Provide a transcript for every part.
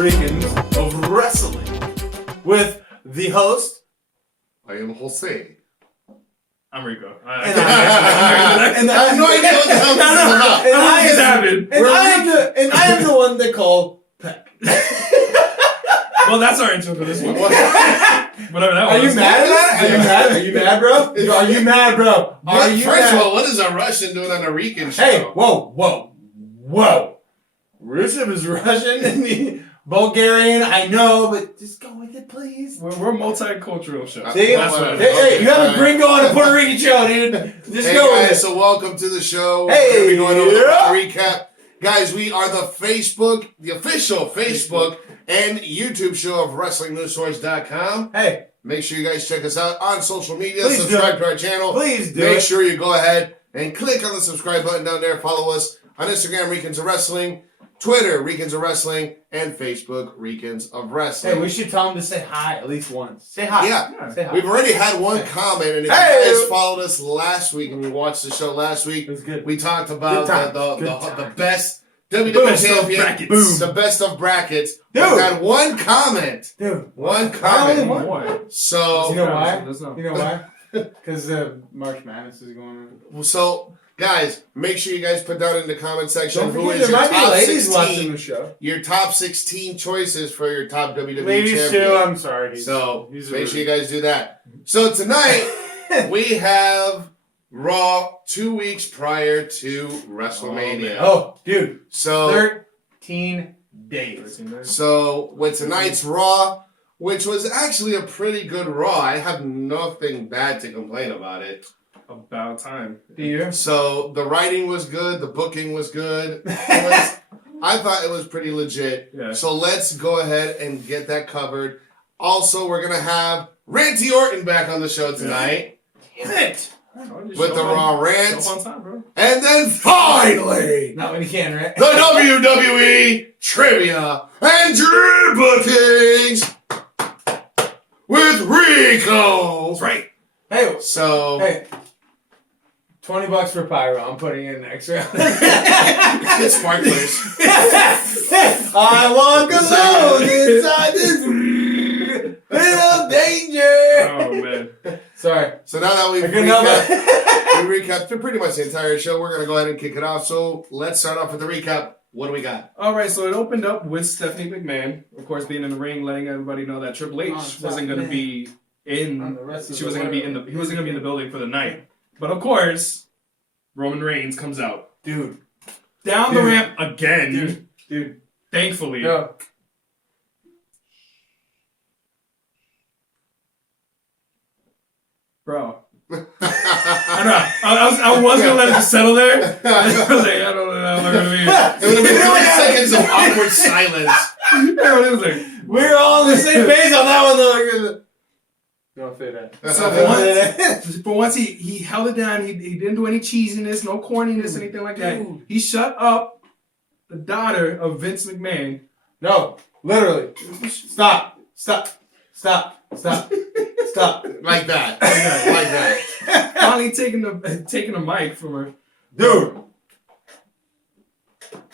Ricans of Wrestling with the host. I am Jose. I'm Rico. I have no idea what the hell this is about. And I am the one they call Peck. Well, that's our intro for this one. Whatever that was. Are you mad at that? Are you mad, bro? Are you mad, bro? First of all, what is a Russian doing on a Rican show? Hey, whoa. Rusev is Russian and the Bulgarian, I know, but just go with it, please. We're a multicultural show. See? Hey, you have a gringo on a Puerto Rican show, dude. Just go with it. So welcome to the show. Hey, we're going over the recap. Guys, we are the official Facebook and YouTube show of WrestlingNewsSource.com. Hey. Make sure you guys check us out on social media. Please subscribe to our channel. Please do. Make sure you go ahead and click on the subscribe button down there. Follow us on Instagram, Ricans of Wrestling, Twitter, Ricans of Wrestling, and Facebook, Ricans of Wrestling. Hey, we should tell them to say hi at least once. Say hi. Yeah. Say hi. We've already had one comment, and if you guys followed us last week and we watched the show last week, it was good. We talked about the best WWE champion, the best of brackets. Dude. We've got one comment. Dude. One comment. So, you know why? You know why? Because March Madness is going on. So, guys, make sure you guys put down in the comment section who is there your might top be ladies 16. watching the show. Your top 16 choices for your top WWE ladies champion. too, I'm sorry. So, make sure you guys do that. So, tonight, we have Raw 2 weeks prior to WrestleMania. Oh, dude. So 13 days. So with tonight's Raw, which was actually a pretty good Raw, I have nothing bad to complain about it. About time. Do you? So the writing was good, the booking was good. I thought it was pretty legit. Yeah. So let's go ahead and get that covered. Also, we're gonna have Randy Orton back on the show tonight. Damn it! With the Raw rant. On time, bro. And then finally, not when you can, right? The WWE Trivia and Dream Bookings with Rico. That's right. Hey, so hey, $20 for pyro. I'm putting in extra. Get sparklers. I walk alone inside this little danger. Oh man. Sorry. So now that we've recapped pretty much the entire show, we're going to go ahead and kick it off. So let's start off with the recap. What do we got? All right, so it opened up with Stephanie McMahon, of course, being in the ring, letting everybody know that Triple H wasn't going to be in. He wasn't going to be in the building for the night. But of course, Roman Reigns comes out, dude, down the ramp again, dude. Thankfully. Yo. Bro. I know. I was gonna let it just settle there. I was like, I don't know. It would have been 3 seconds of awkward silence. It was like, we're all on the same page on that one, though. Don't say that. So for once, he held it down. He didn't do any cheesiness, no corniness, anything like that. He shut up the daughter of Vince McMahon. No, literally. Stop. Like that. Finally taking the mic from her. Dude.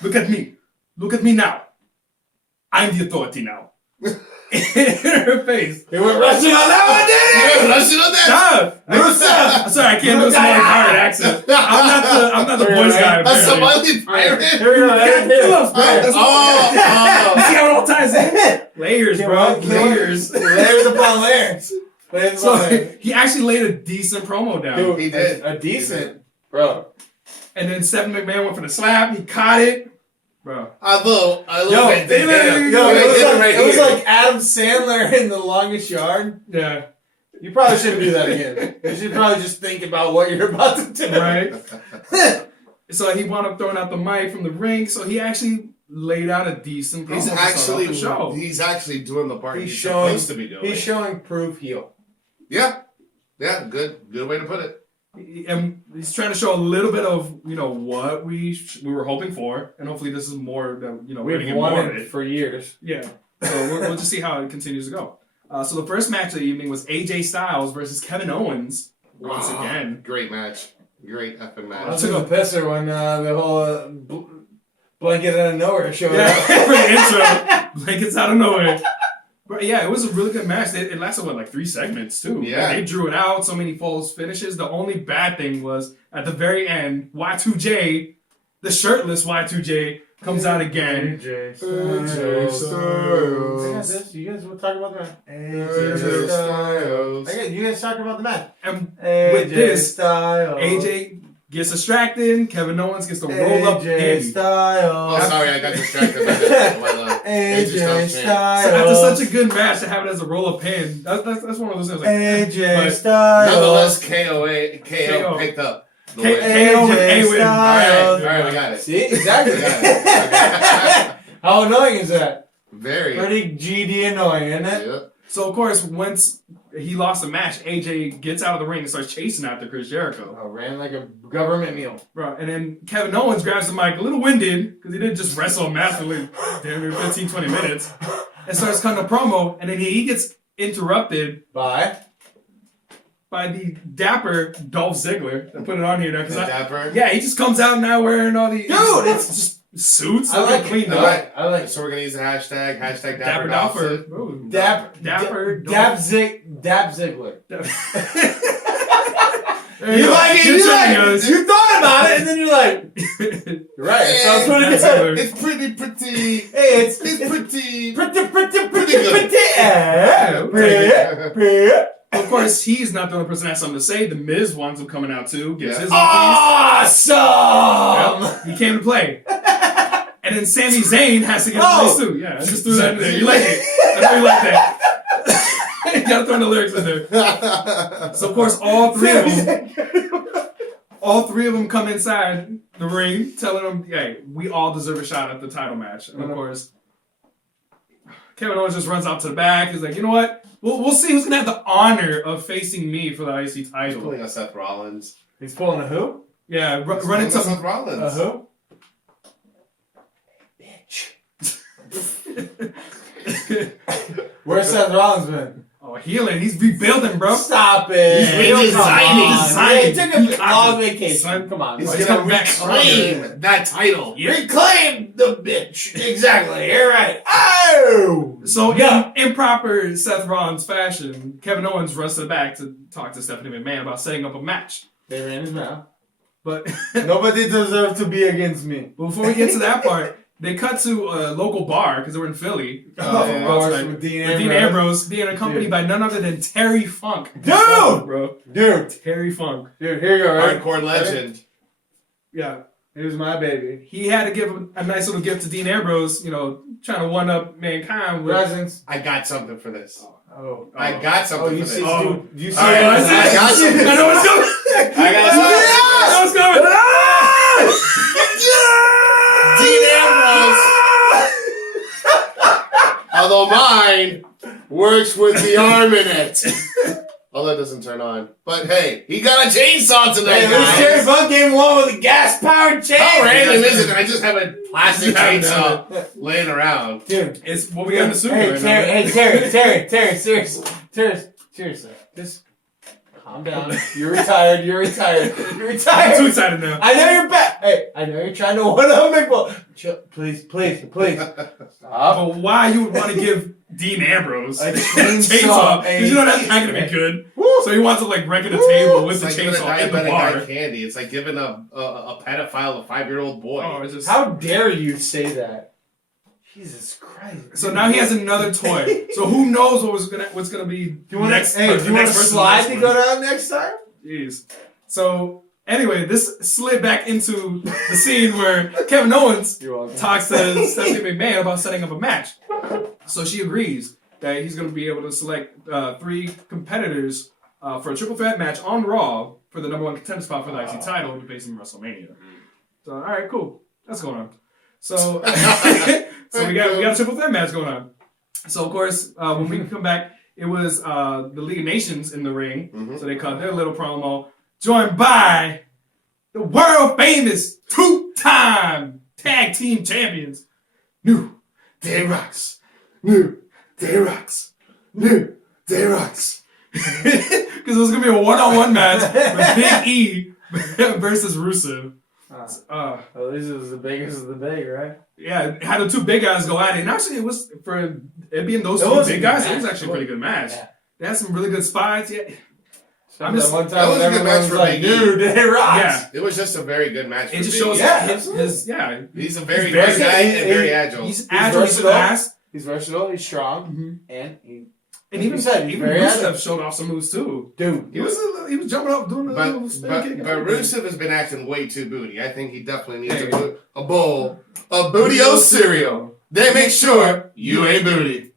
Look at me. Look at me now. I'm the authority now. In her face. He went rushing on that one, did he? Rushing on that. I'm sorry, I can't do a Somali pirate accent. I'm not the voice guy. A Somali pirate? You see how it all ties in? Layers, bro. Layers. Layers upon layers. So he actually laid a decent promo down. Dude, he did. A decent, bro. And then Stephanie McMahon went for the slap. He caught it. Bro. I look it was like Adam Sandler in The Longest Yard. Yeah. You probably shouldn't do that again. You should probably just think about what you're about to do. Right. So he wound up throwing out the mic from the ring. So he actually laid out a decent promo. He's actually doing the part he's showing, supposed to be doing. He's showing proof heel. Yeah, good way to put it. And he's trying to show a little bit of what we were hoping for, and hopefully this is more we've wanted it for years. Yeah, so we'll just see how it continues to go. So the first match of the evening was AJ Styles versus Kevin Owens once again. Great match, great effing match. I was a pisser when the whole blanket out of nowhere showed up for the intro. Blankets out of nowhere. But yeah, it was a really good match. It lasted, like 3 segments, too. Yeah. They drew it out, so many false finishes. The only bad thing was, at the very end, Y2J, the shirtless Y2J, comes out again. AJ Styles. You guys were talking about the match. AJ Styles. You guys talking about the match. And AJ with this, Styles. AJ gets distracted. Kevin Owens gets the roll up AJ Styles. Oh, sorry, I got distracted by AJ Styles. So after such a good match, to have it as a roll up pin, that's one of those things. Like, AJ Styles. Nonetheless, KO picked up. KO with A win. All right, we got it. See, exactly. Okay. How annoying is that? Very. Pretty GD annoying, isn't it? Yeah. So of course, once he lost the match, AJ gets out of the ring and starts chasing after Chris Jericho. Oh, ran like a government meal. Right, and then Kevin Owens grabs the mic, a little winded, because he didn't just wrestle massively, damn near 15, 20 minutes, and starts cutting a promo, and then he gets interrupted by the dapper Dolph Ziggler. I put it on here now, because Dapper? yeah, he just comes out now wearing all these... Dude, it's just suits. I like clean it. up. I like it. So we're going to use the hashtag Dapper Dolpher. Dap Ziggler. You like it? You thought about it, and then you're like, you're right. It sounds pretty good. It's pretty. Hey, it's pretty. Of course, he's not the only person that has something to say. The Miz winds up coming out too. Gives his own Awesome! piece. He came to play. And then Sami Zayn has to get his place too. Yeah, I just threw that in there. You like it? I know you like that. You gotta throw in the lyrics in there. So of course, all three of them come inside the ring, telling them, "Hey, we all deserve a shot at the title match." And of course, Kevin Owens just runs out to the back. He's like, "You know what? We'll see who's gonna have the honor of facing me for the IC He's title." pulling a Seth Rollins. He's pulling a who? Yeah, running to Seth Rollins. A who? Where's Seth Rollins been? Oh, healing. He's rebuilding, bro. Stop it. He's redesigning. He took a long vacation. Come on. He's He's going to coming back reclaim that title. Reclaim the bitch. Exactly. You're right. Oh! So in improper Seth Rollins fashion, Kevin Owens runs to the back to talk to Stephanie McMahon about setting up a match. They ran his mouth. But nobody deserves to be against me. Before we get to that part, they cut to a local bar because they were in Philly. With Dean Ambrose being accompanied by none other than Terry Funk. Dude! Terry Funk. Dude, here you go, right? Hardcore legend. Yeah. Here's my baby. He had to give a nice little gift to Dean Ambrose, trying to one-up mankind. Presents. I got something for this. Oh. I got something for this. You see I got something. I know what's coming. I got something. I know what's coming. Dean Ambrose. Although mine works with the arm in it. Oh, that doesn't turn on. But hey, he got a chainsaw tonight, Hey, this Terry Funk came along with a gas-powered chain. How random is it that I just have a plastic chainsaw laying around? Dude. It's what we got in the studio right Terry, seriously. Just calm down. You're retired. I'm too excited now. I know you're back. Hey, I know you're trying to one-up me, but please. Stop. But why you would want to give Dean Ambrose A chainsaw? Because you know that's not going to be good. So he wants to wreck at a table with the chainsaw in the bar. Candy. It's like giving a pedophile a 5-year-old boy. Oh, it's just... How dare you say that? Jesus Christ. So now he has another toy. So who knows what's gonna be next? Do you want to slide to go down next time? Jeez. So anyway, this slid back into the scene where Kevin Owens talks to Stephanie McMahon about setting up a match. So she agrees that he's gonna be able to select 3 competitors for a triple threat match on Raw for the #1 contender spot for the IC title to face him in WrestleMania. So all right, cool. That's going on. So so we got a triple threat match going on. So of course when we come back, it was the League of Nations in the ring. Mm-hmm. So they cut their little promo, joined by the world famous 2-time tag team champions, New Day Rocks. New Day Rocks. New Day Rocks. Because it was going to be a one-on-one match with Big E versus Rusev. Well, this is the biggest of the big, right? Yeah, it had the two big guys go at it. And actually, it was, for it being those two big guys, it was actually a pretty good match. Yeah. They had some really good spots. Yeah. I'm just one time that was a good match for Big E. Dude, Day Rocks. Yeah. It was just a very good match for It just Big shows E. he's a very good guy and very agile. He's agile, he's fast. He's versatile, he's strong, and even Rusev showed off some moves too. Dude, he was jumping up doing a little spin kick. But Rusev has been acting way too booty. I think he definitely needs a bowl of Booty-O cereal. They make sure you ain't booty.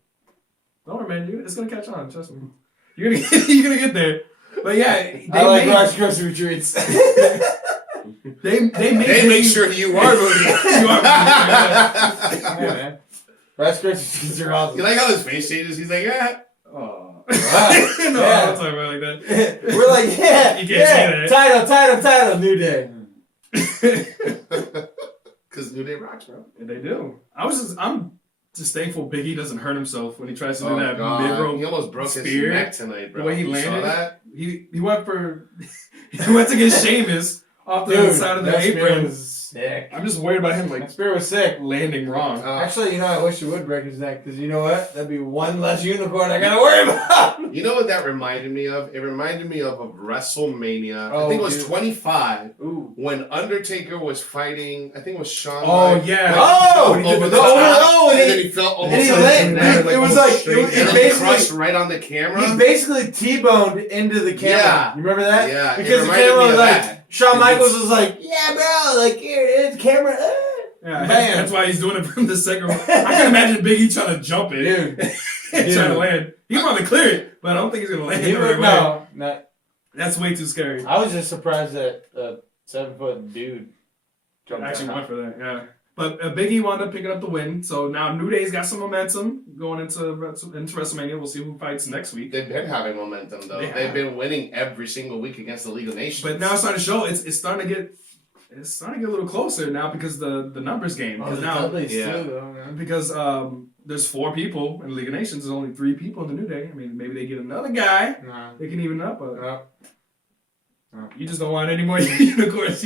Don't worry, man. It's gonna catch on. Trust me. You're gonna get there. But yeah, I like Rice grocery treats. they make sure you are booty. You are booty. Yeah, man. Rice grocery treats are awesome. You like how his face changes? He's like, oh. Right. No, Yeah. I'm talking about like that. We're like, You can't say that. Title, New Day. Because New Day rocks, bro. And they do. I'm just thankful Big E doesn't hurt himself when he tries to do that God. mid-row. He almost broke his spear. neck tonight, bro. The way he You landed. saw that? He went for he went to get Sheamus off the side of the that spear apron. was sick. I'm just worried about him That spear was sick. landing wrong. Actually, you know, I wish it would break his neck, because you know what? That'd be one less unicorn I gotta worry about. You know what that reminded me of? It reminded me of WrestleMania. Oh, I think it was dude. 25 Ooh. when Undertaker was fighting. I think it was Shawn. Oh Michaels. yeah. Oh! When he did Over the the top. top, and and he- then he fell almost and he on his landed. neck, It was like- straight, it and then he basically- crushed right on the camera. He basically T-boned into the camera. Yeah. You remember that? Yeah, it Because the reminded camera me was of like, that. Shawn And Michaels it's- was like, yeah, bro, like, here, it's camera. Yeah, Bam. that's why he's doing it from the second row. I can imagine Big E trying to jump it. Dude. and trying to land. He can probably clear it, but I don't think he's gonna land He the right was, way. no. That's way too scary. I was just surprised that a 7-foot dude jumped I actually that went high. for that, yeah. But Big E wound up picking up the win, so now New Day's got some momentum going into WrestleMania. We'll see who fights next week. They've been having momentum though. They've been winning every single week against the League of Nations. But now it's starting to show. It's starting to get a little closer now because the numbers game. Oh, Because the now Dudleys yeah. too, though, man. because there's 4 people in the League of Nations. There's only 3 people in the New Day. I mean, maybe they get another guy. No. They can even up. But No. you just don't want any more unicorns.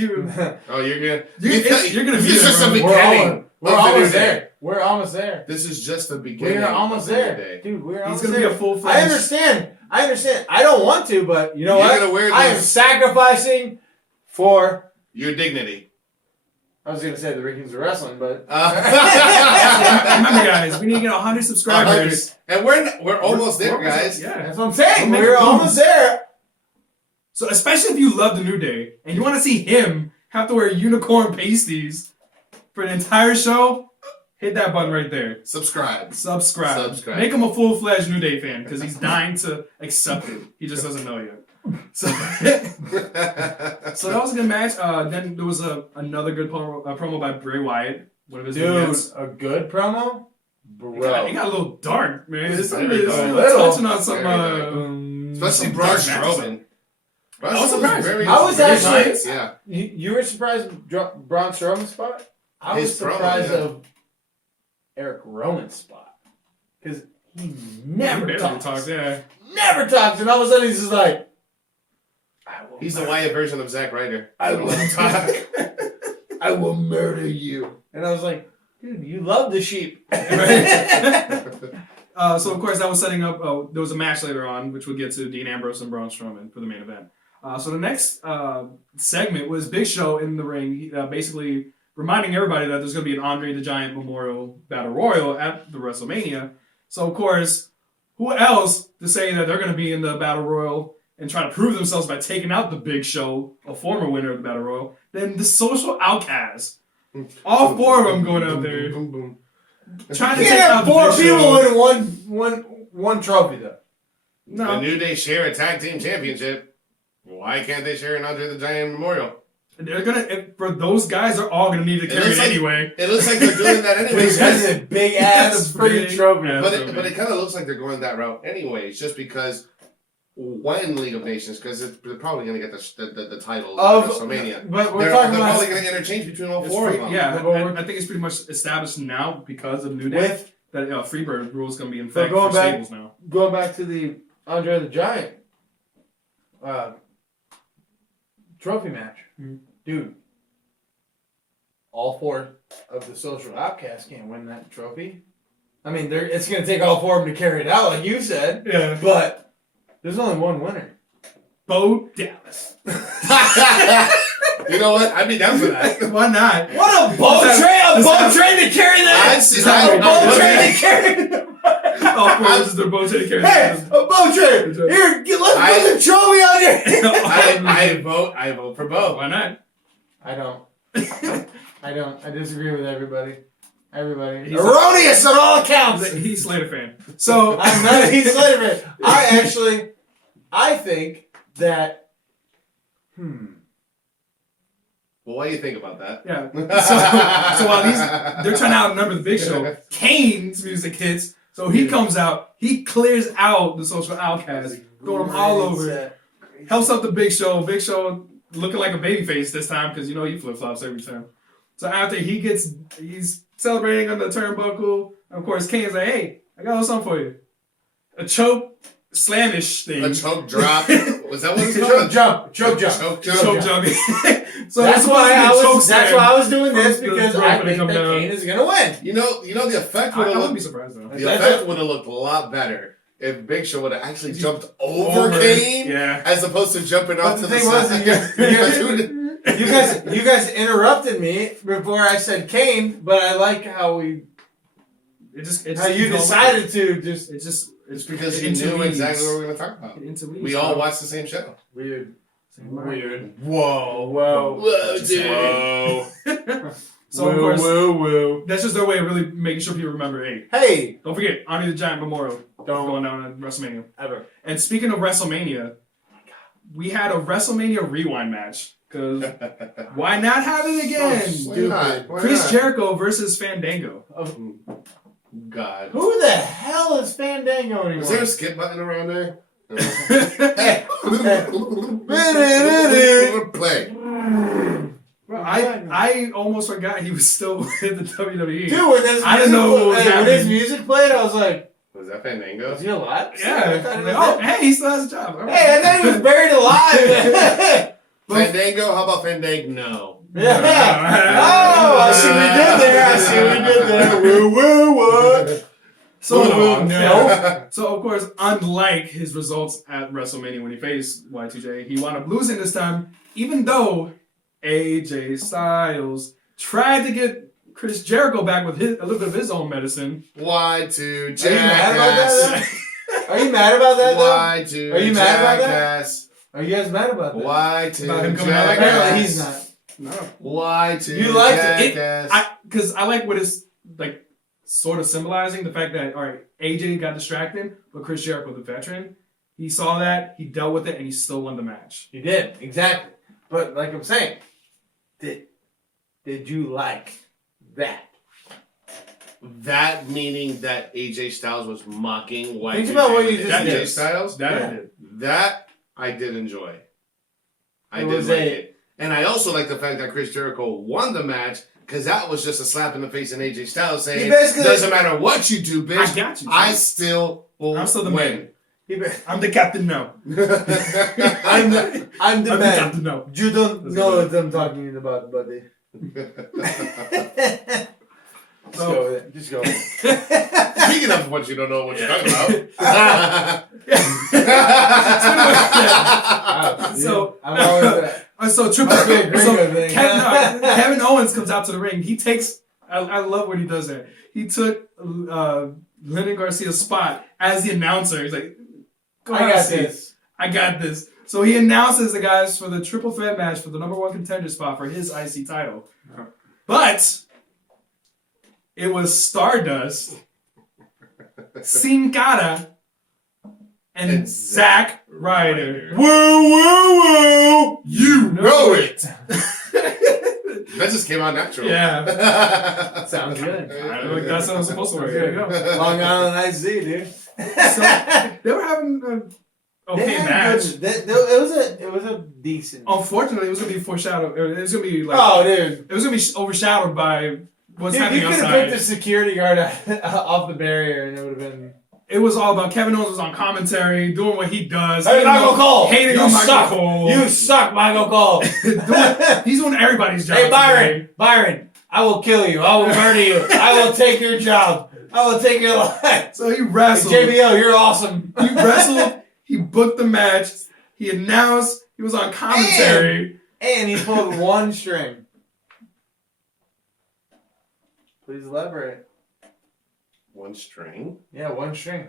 Oh, you're gonna You're gonna be This is there, just the bro. beginning. We're almost there. We're almost there. This is just the beginning. We're almost of the there. New Day. Dude, we're He's almost gonna there. be a full-fledged. I understand. I don't want to, but you know You're what? gonna wear I am those- sacrificing for... Your dignity. I was going to say the Ricans are wrestling, but... Remember, guys, we need to get 100 subscribers. And we're almost there, We're guys. Yeah. That's what I'm saying. We'll make We're it almost boom. there. So, especially if you love the New Day and you want to see him have to wear unicorn pasties for an entire show, hit that button right there. Subscribe. Subscribe. Make him a full-fledged New Day fan because he's dying to accept it. He just doesn't know yet. So, so that was a good match. Then there was another good promo by Bray Wyatt. One of his Dude, vignettes. a good promo? Bro. It got a little dark, man. It's very dark. touching on some. Especially some Braun dark matches. Strowman. I was surprised. I was very actually- nice, yeah. You were surprised with Braun Strowman's spot? I was His promo, surprised yeah. of Eric Rowan's spot. Because he never barely talks. Yeah. Never talks. And all of a sudden he's just like... He's the Wyatt version of Zack Ryder. I will talk. I will murder you. And I was like, dude, you love the sheep. So of course that was setting up. There was a match later on, which would get to Dean Ambrose and Braun Strowman for the main event. So the next segment was Big Show in the ring, basically reminding everybody that there's going to be an Andre the Giant Memorial Battle Royal at the WrestleMania. So of course, who else to say that they're going to be in the Battle Royal and try to prove themselves by taking out the Big Show, a former winner of the Battle Royal, than the Social Outcasts. All 4 of them going out there trying to You take can't out have the 4 Big people Show. win one trophy, though. The No, New Day share a tag team championship. Why can't they share an Andre the Giant Memorial? They're gonna for those guys are all gonna need to carry it anyway. It looks like they're doing that anyway. That's a big ass freaking trophy. But it kind of looks like they're going that route anyways, just because when League of Nations, because they're probably going to get the title of WrestleMania. But they're probably going to interchange between all four of them. Yeah, I think it's pretty much established now because of New Day that Freebird rule is going to be in effect for stables now. Going back to the Andre the Giant trophy match, dude. All four of the social outcasts can't win that trophy. I mean, it's going to take all four of them to carry it out, like you said. Yeah. But there's only one winner. Bo Dallas. You know what? I'd be down for that. Why not? What a boat train! A boat train to carry that! A boat train to carry that! All four of their boat train to carry Hey, a boat train! Here, let's put the trophy on here! I vote for Bo. Why not? I don't. I disagree with everybody. He's erroneous on all accounts. He's Slater fan. So I'm not a Heath Slater fan. I think that. Well, what do you think about that? Yeah. So while they're trying to outnumber the Big Show, Kane's music hits. So he comes out, he clears out the social outcasts, throwing them all over. Helps out the Big Show. Big Show looking like a babyface this time because you know he flip flops every time. So after he's celebrating on the turnbuckle. Of course, Kane's like, "Hey, I got a little something for you." A choke slamish thing. A choke drop. Was that what it was called? Choke jump. So that's why I was doing this because I think that Kane is gonna win. You know the effect would have looked. Be surprised though. The effect would have looked a lot better if Big Show would have actually jumped over Kane, as opposed to jumping off to the side. You guys interrupted me before I said Kane, but I like how you decided to just. It's because you knew exactly what we were going to talk about. We all watched the same show. Weird. Whoa, dude. Whoa. So of course, that's just their way of really making sure people remember. Hey, don't forget Andre the Giant Memorial going down at WrestleMania ever. And speaking of WrestleMania, we had a WrestleMania Rewind match. Because why not have it again? Why Chris Jericho versus Fandango. Oh, God. Who the hell is Fandango anymore? Was there a skip button around there? Play. Bro, I almost forgot he was still with the WWE. Dude, I didn't know when his music played, I was like, was that Fandango? Is he alive? Yeah. Hey, he still has a job. Right. Hey, I thought he was buried alive. Fandango? How about Fandango? No. Yeah. Oh, I see what we did there. Woo. So of course, unlike his results at WrestleMania when he faced Y2J, he wound up losing this time, even though AJ Styles tried to get Chris Jericho back with a little bit of his own medicine. Y2J. Are you mad about that? Y2J. Are you mad about that? Are you guys mad about that? Y2J. Apparently he's not. No. Y2J. You liked it. Because I like what it's like, sort of symbolizing the fact that, all right, AJ got distracted, but Chris Jericho, the veteran, he saw that, he dealt with it, and he still won the match. He did, exactly. But like I'm saying, did you like that? That meaning that AJ Styles was mocking Y2J. Think about what you just did. AJ Styles? That I did enjoy. I did like it. And I also like the fact that Chris Jericho won the match, because that was just a slap in the face in AJ Styles saying, doesn't matter what you do, bitch. I got you. I still will I'm still the win. Man. I'm the captain now. I'm the man. Captain now. You don't know what I'm talking about, buddy. Just go with it. Speaking of what you don't know what you're talking about. Kevin Owens comes out to the ring. He takes. I love when he does that. He took Lennon Garcia's spot as the announcer. He's like, I got this. So he announces the guys for the triple threat match for the #1 contender spot for his IC title. But it was Stardust, Sin Cara, and Zack Ryder. Woo! You know it. That just came out natural. Yeah. Sounds good. That's how it's supposed to work. There you go. Long Island Iced Tea, dude. So they were having an okay match. It was a decent. Unfortunately, it was gonna be foreshadowed. It was gonna be like, Oh, dude. it was gonna be overshadowed by what's Dude, you happening could have outside. picked the security guard off the barrier, and it would have been. It was all about Kevin Owens was on commentary, doing what he does. Hey, Michael Cole! Hating You on suck! Michael Cole. You suck, Michael Cole! He's doing everybody's job. Hey, today. Byron! I will kill you. I will murder you. I will take your job. I will take your life. So he wrestled. Hey, JBL, you're awesome. He wrestled. He booked the match. He announced. He was on commentary. And he pulled one string. Please elaborate. One string. Yeah, one string.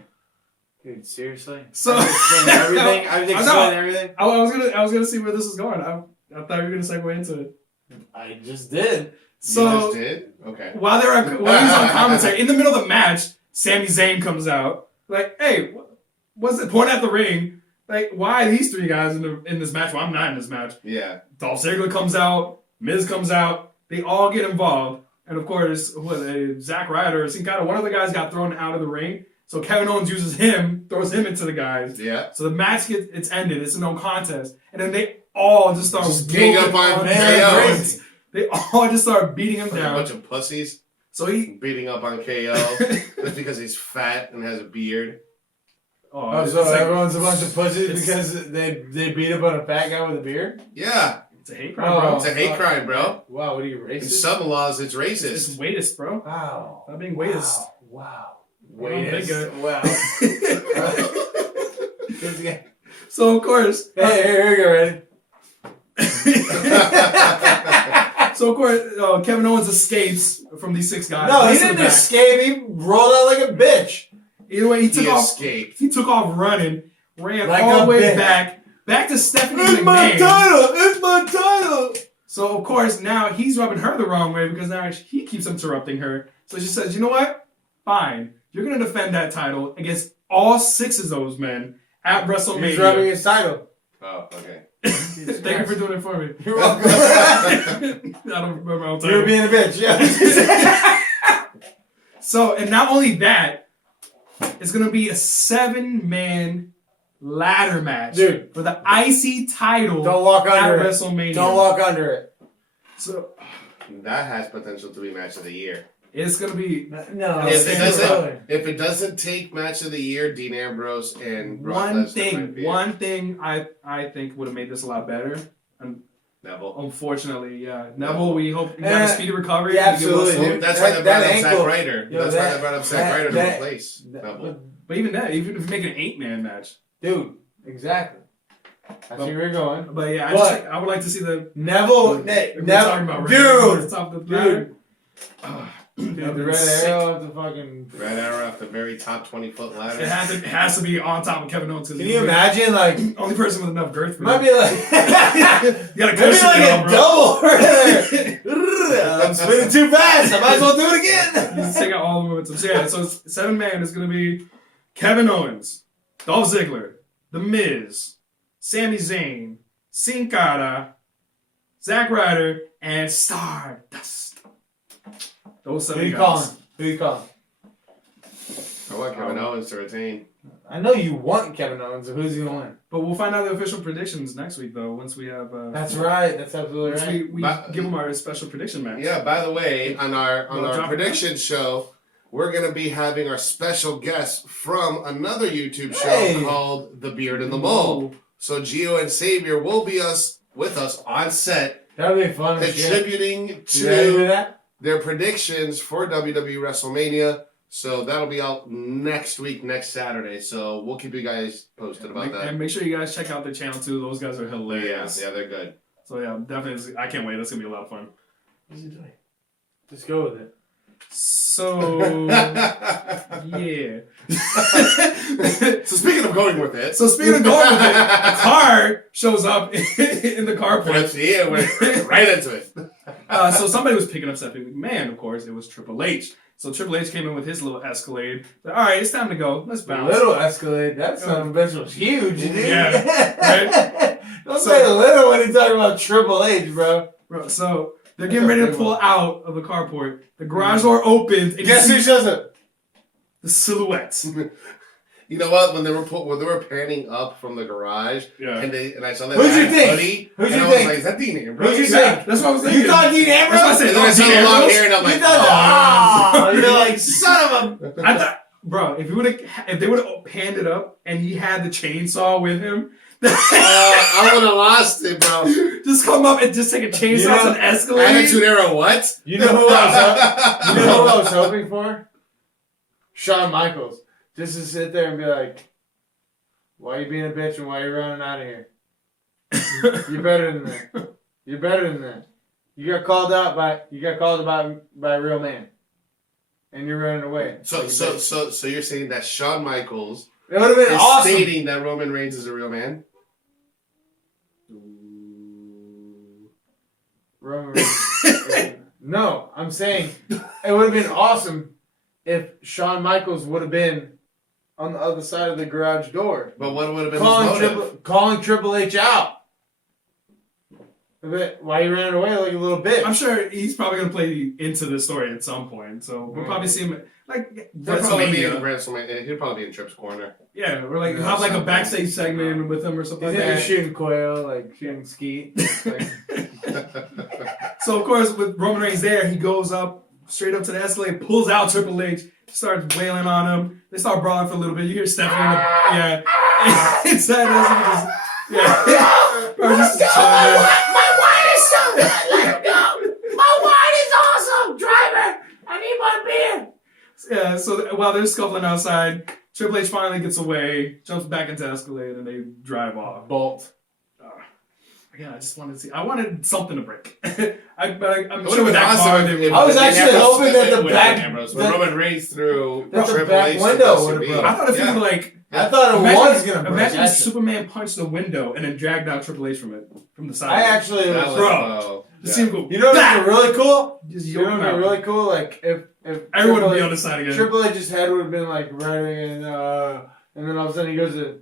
Dude, seriously. So everything. Everything. I was gonna see where this is going. I thought you were gonna segue into it. I just did. So You just did? Okay. while he's on commentary, in the middle of the match, Sami Zayn comes out. Like, hey, what's it? Point at the ring. Like, why are these three guys in this match? Well, I'm not in this match. Yeah. Dolph Ziggler comes out. Miz comes out. They all get involved. And of course, Zack Ryder, Sin Cara, one of the guys got thrown out of the ring. So Kevin Owens uses him, throws him into the guys. Yeah. So the match it's ended. It's a no contest. And then they all just start gang up on KO. They all just start beating him Like down. a bunch of pussies So he beating up on KO just because he's fat and has a beard. Oh, so everyone's a bunch of pussies because they beat up on a fat guy with a beard? Yeah. It's a hate crime, bro. It's a hate crime, bro. Wow, what are you, In racist? some laws, it's It's racist. weightist, bro. Wow. Stop being weightist. Wow. Weightist. Wow. So of course, Hey, here we go, ready? Kevin Owens escapes from these six guys. No, he Races didn't back. escape. He rolled out like a bitch. Either way, he He escaped. He took off running, ran Like all a the way bitch. back to Stephanie It's McMahon. my title! It's my title! So of course now he's rubbing her the wrong way because now he keeps interrupting her. So she says, "You know what? Fine. You're gonna defend that title against all six of those men at WrestleMania." He's rubbing his title. Oh, okay. Thank you for doing it for me. You're welcome. I don't remember my own title. You were being a bitch, yeah. So, and not only that, it's going to be a 7-man ladder match Dude. for the IC title Don't walk at under it. WrestleMania. Don't walk under it. So, That has potential to be match of the year. it's going to be No. If it Same doesn't, if it doesn't take match of the year, Dean Ambrose and Brock Lesnar might be one thing I think would have made this a lot better. Neville. Unfortunately, yeah. Neville, we hope you got a speedy recovery. Yeah, You give us absolutely. hope. That's why they brought up ankle- Zack Ryder. Yo, That's why that- they brought up Zack Ryder to that- replace Neville. But even that, even if you make it an 8-man match. Dude, exactly. I see where you're going. But yeah, But- I would like to see the Neville, We're talking about dude, top of the ladder. dude, Dude, the red sick. arrow of the fucking. Red Arrow off the very top 20-foot ladder. It has to be on top of Kevin Owens. Can you imagine, like, Only person with enough girth for might that. be like, You gotta maybe cushion like it a all, bro. double right there. I'm spinning too fast. I might as well do it again. Just take out all the momentum. So yeah, so 7-man is gonna be Kevin Owens, Dolph Ziggler, The Miz, Sami Zayn, Sin Cara, Zack Ryder, and Stardust. Those 7 Who you guys. calling? Who you calling? I want Kevin Owens to retain. I know you want Kevin Owens, so who's he going to win? But we'll find out the official predictions next week, though. Once we have. That's right. That's absolutely Once right. we give them our special prediction match. Yeah, by the way, on our drop it prediction show, we're going to be having our special guest from another YouTube show Hey. called The Beard and the Mole. So Gio and Xavier will be with us on set, That'll be fun. as shit. contributing You ready for to that? their predictions for WWE WrestleMania. So that'll be out next week, next Saturday. So we'll keep you guys posted about that. And make sure you guys check out their channel too. Those guys are hilarious. Yeah, they're good. So yeah, definitely. I can't wait. That's gonna be a lot of fun. What's he doing? Just go with it. So yeah. So speaking of going with it, So speaking of going with it, a car shows up in the carport. yeah, we're right into it. So somebody was picking up Stephanie McMahon. Of course, it was Triple H. So Triple H came in with his little Escalade. Said, all right, it's time to go. Let's A bounce. little Escalade. That son of a bitch was huge, dude. Yeah, Don't say little when you're talking about Triple H, bro. Bro, so They're getting ready to pull out of the carport. The garage door opens. And Guess who shows up? The silhouettes. You know what? When they were panning up from the garage, and I saw that Who'd you think? hoodie, Who'd you and I think? was like, "Is that Dean Ambrose?" Who'd you Yeah, think? that's what I was thinking. You thought Dean Ambrose? That's what I said. And then I saw the long hair, and I'm like, You thought, you're like, son of a. I thought, bro, if they would have panned it up and he had the chainsaw with him, I would have lost it, bro. just come up and just take a chainsaw and escalate. Attitude Era, what? You know who I was hoping for? Shawn Michaels. Just to sit there and be like, why you being a bitch and why you running out of here? You're better than that. You're better than that. You got called out by a real man. And you're running away. So you're saying that Shawn Michaels It would have been is awesome. stating that Roman Reigns is a real man? Roman Reigns. No, I'm saying it would have been awesome if Shawn Michaels would have been on the other side of the garage door. But what would have been his motive? Calling Triple H out. Why you ran away like a little bitch? I'm sure he's probably going to play into this story at some point. So we'll probably see him like He'll probably be in WrestleMania. He'll probably be in Tripp's corner. Yeah, or like have like a backstage segment with him or something He's like into that. shooting quail, like shooting skeet. So of course with Roman Reigns there, he goes up straight up to the escalator, pulls out Triple H, starts wailing on him. They start brawling for a little bit. You hear Stephanie in the it's that Bro, just My wine is so good. Let it go. My wine is awesome, driver. I need my beer. Yeah, so while they're scuffling outside, Triple H finally gets away, jumps back into the escalator, and they drive off. Bolt. Yeah, I just wanted to see. I wanted something to break. I'm It sure with that awesome car, if- they if- would. I was actually hoping that the with back- Ambrose, that- when Roman Reigns through that the Triple back H window to would've WCW. broke. I thought if you Yeah. were like, I thought it was gonna break. imagine Actually. Superman punched the window and then dragged out Triple H from the side. I actually That was. was, Bro. Just see him go. You know what's "Bah!" really cool? Just You know yoke him what's out. really cool? Like if Everyone Triple would be H- on the side again. Triple H's head would have been like running and then all of a sudden he goes to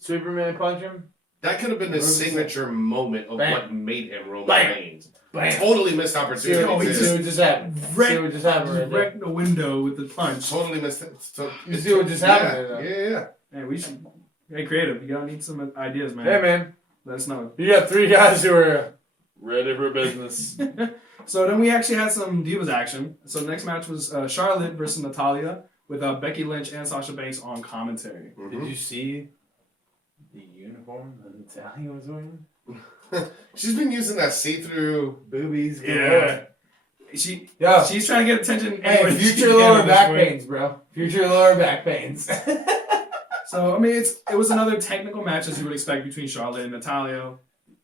Superman punch him. That could have been his signature moment of Bam. what made him Roman Bam. Reigns. Bam. Totally missed See opportunity. Oh, he what just- just happened. See Wrecked, what just happened right there. wrecked the window with the punch. Totally missed it. So, You see what just happened right Yeah. Man, we should get creative. You gotta need some ideas, man. Hey man, Let us know. you got three guys who are ready for business. So then we actually had some Divas action. So the next match was Charlotte versus Natalya with Becky Lynch and Sasha Banks on commentary. Did you see the uniform that Natalya was wearing? She's been using that see-through. Boobies. Yeah. She's trying to get attention. Hey, anyway she future can lower at this back point. pains, bro. Future lower back pains. So I mean, it was another technical match as you would expect between Charlotte and Natalya.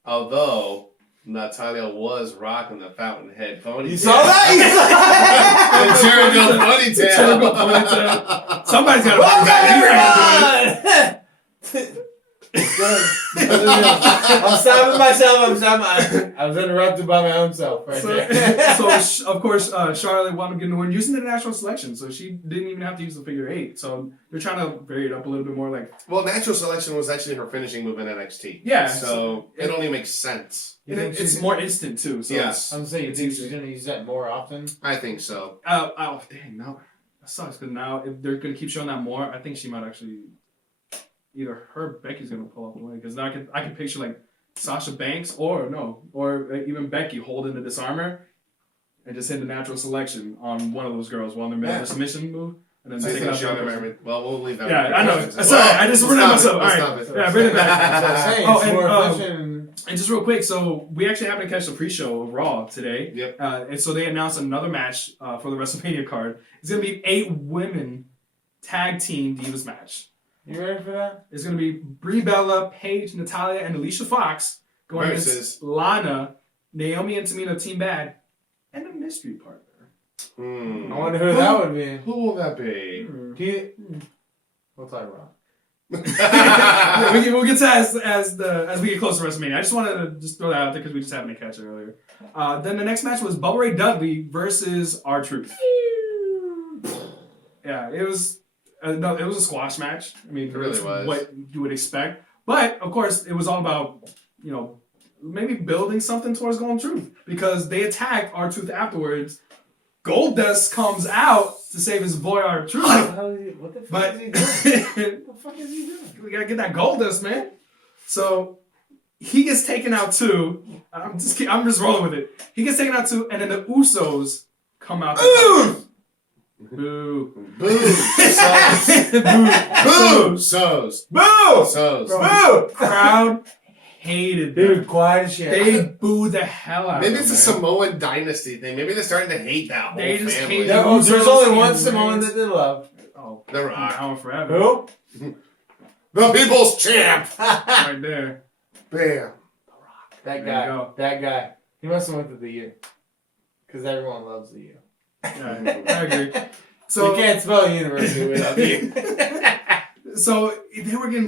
Although Natalya was rocking the fountainhead ponytail. You saw that? The Jericho Jericho ponytail. ponytail. Somebody's got to bring that. I'm stopping myself. I was interrupted by my own self right there. So of course, Charlotte wound up getting the win using the natural selection, so she didn't even have to use the figure 8. So they're trying to vary it up a little bit more. Like, Well, natural selection was actually her finishing move in NXT. Yeah, So it only makes sense. it's more instant too. So Yeah. it's, I'm saying, you it's think easier. she's gonna use that more often? I think so. Oh dang, no, that sucks. Because now if they're gonna keep showing that more, I think she might actually either her or Becky's gonna pull up the win. Because now I can picture like Sasha Banks or even Becky holding the disarmer and just hit the natural selection on one of those girls while they're making the submission move. And then I take think out the other Charlotte. person. Well, we'll leave that. Yeah, with I know. questions. Sorry, I just ruined myself. All Let's right. stop it. Yeah, bring it back. That's what I'm saying. Oh, It's more and, efficient. And just real quick, so we actually happened to catch the pre-show of Raw today. Yep. And so they announced another match for the WrestleMania card. It's going to be 8 women tag team Divas match. You ready for that? It's going to be Brie Bella, Paige, Natalya, and Alicia Fox going Versus against Lana, Naomi and Tamina, Team Bad, and a mystery partner. I wonder who that would be. Who will that be? We'll talk about Yeah, we'll get to as we get closer to WrestleMania. I just wanted to just throw that out there because we just happened to catch it earlier. Then the next match was Bubba Ray Dudley versus R-Truth. Yeah, it was it was a squash match. I mean, It really was. what you would expect, but of course, it was all about maybe building something towards Golden Truth because they attacked R-Truth afterwards. Goldust comes out to save his boy R-Truth. What the fuck is he doing? What the fuck is he doing? We gotta get that Goldust, man. So he gets taken out too. I'm just rolling with it. He gets taken out too, and then the Usos come out. Boo. Boo. So's. Boo. So's. Boo! So's. Boo! Crowd hated them. Dude, quiet as shit. They booed the hell out Maybe of it's them, a Samoan dynasty thing. Maybe they're starting to hate that whole They just family. hate Yeah, them. there's only one Samoan that they love. Oh, The Rock. now and forever. Who? The people's champ. Right there. Bam. That There you go. guy. That guy. He must have went to the U. Because everyone loves the U. Yeah, I agree. You So, can't spell university without the U. so they were getting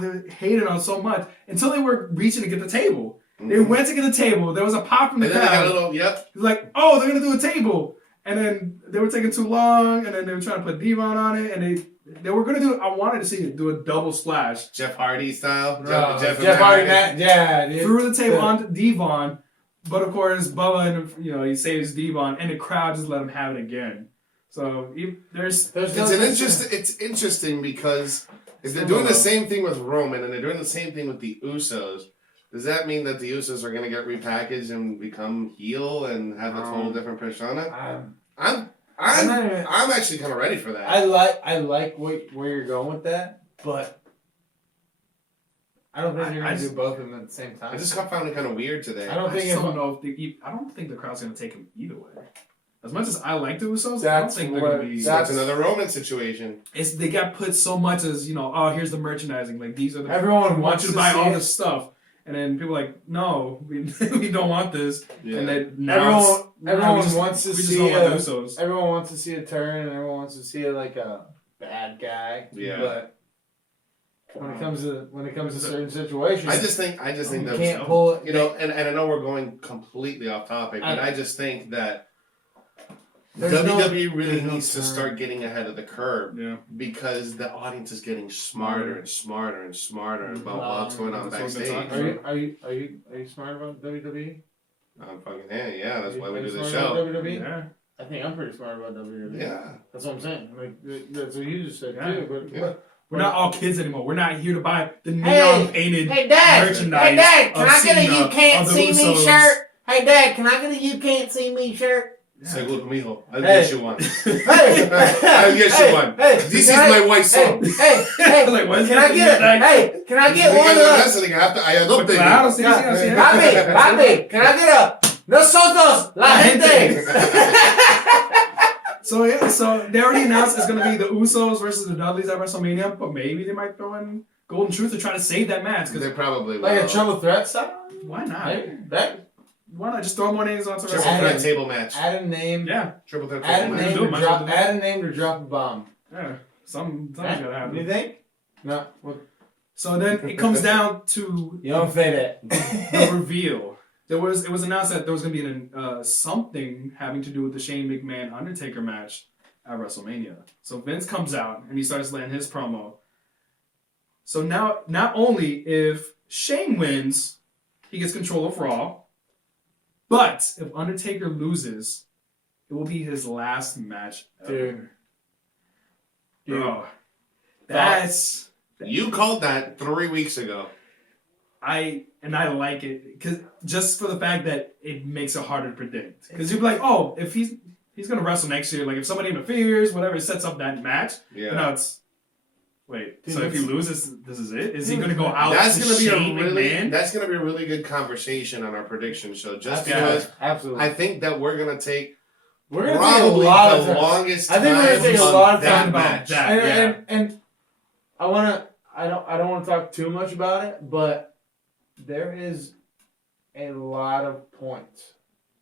they were hated on so much until they were reaching to get the table. They went to get the table. There was a pop from the And then they got crowd. a little, yep. Like, oh, they're gonna do a table, and then they were taking too long, and then they were trying to put Devon on it, and they were gonna do. I wanted to see it do a double splash Jeff Hardy style. Jeff Hardy, yeah, dude. through the table onto Devon, but of course Bubba, he saves Devon, and the crowd just let him have it again. So there's It's interesting because if they're doing the same thing with Roman and they're doing the same thing with the Usos, does that mean that the Usos are going to get repackaged and become heel and have a total different persona? I'm actually kind of ready for that. I like where you're going with that, but I don't think you're going to do both of them at the same time. I just found it kind of weird today. I don't think the crowd's gonna take him either way. As much as I like the Usos, I don't think they're gonna be. That's another Roman situation. They got put so much as here's the merchandising. Like these are the everyone want you to buy all this stuff, and then people are like, no, we don't want this. Yeah. And then now everyone wants to see Usos. Everyone wants to see a turn, and everyone wants to see it like a bad guy. Yeah. But when it comes to certain situations, I just think you that can't pull it. and I know we're going completely off topic, but I just think that There's WWE really no needs to turn. start getting ahead of the curve. Yeah. Because the audience is getting smarter and smarter and smarter about what's going on That's what backstage. they're talking Are you smart about WWE? I'm fucking yeah. That's why we Are you do the smart about show. WWE? Yeah. I think I'm pretty smart about WWE. Yeah. That's what I'm saying. Like that's what you just said Yeah. too. But Yeah. We're not all kids anymore. We're not here to buy the Hey, neon painted merchandise. Hey Dad, can of I get a Cena, You Can't of the See Me Usos. shirt? Hey Dad, can I get a You Can't See Me shirt? Say, look, mijo, I'll Hey. get you one. Hey, I'll get you one. Hey, This can is I- my wife's song. Hey, Like, what's can I that? get it? Hey, can I get one of Because of the? wrestling, I adopted Claro, you. sí, sí, sí. Papi, can I get a? Nosotros, la gente. So they already announced it's gonna be the Usos versus the Dudleys at WrestleMania, but maybe they might throw in Golden Truth to try to save that match. They Because probably will. Like a triple threat style? why not? Hey, that Why not just throw more names onto Triple WrestleMania? threat table match. add a name. Yeah, Triple threat Add table a match. name do it, to might drop. as well do it. Add a name to drop a bomb. yeah. Something's gotta You happen. think? No. So then it comes down to You don't fade it. the reveal. It was announced that there was gonna be something having to do with the Shane McMahon Undertaker match at WrestleMania. So Vince comes out and he starts laying his promo. So now, not only if Shane wins, he gets control of Raw, but if Undertaker loses, it will be his last match ever. Dude. Bro, that's You called that 3 weeks ago. I like it because just for the fact that it makes it harder to predict. Because you'd be like, oh, if he's gonna wrestle next year, like if somebody interferes, whatever, it sets up that match. Yeah. But now it's wait. Dude, So if he loses, this is it. Is he gonna go out? That's to gonna be Shane McMahon? that's gonna be a really good conversation on our prediction show. Just Yeah. because Absolutely. I think that we're gonna take We're gonna take a probably lot of the time. longest I think we're gonna time take a on lot of that time about match. that. And I don't want to talk too much about it, but there is a lot of points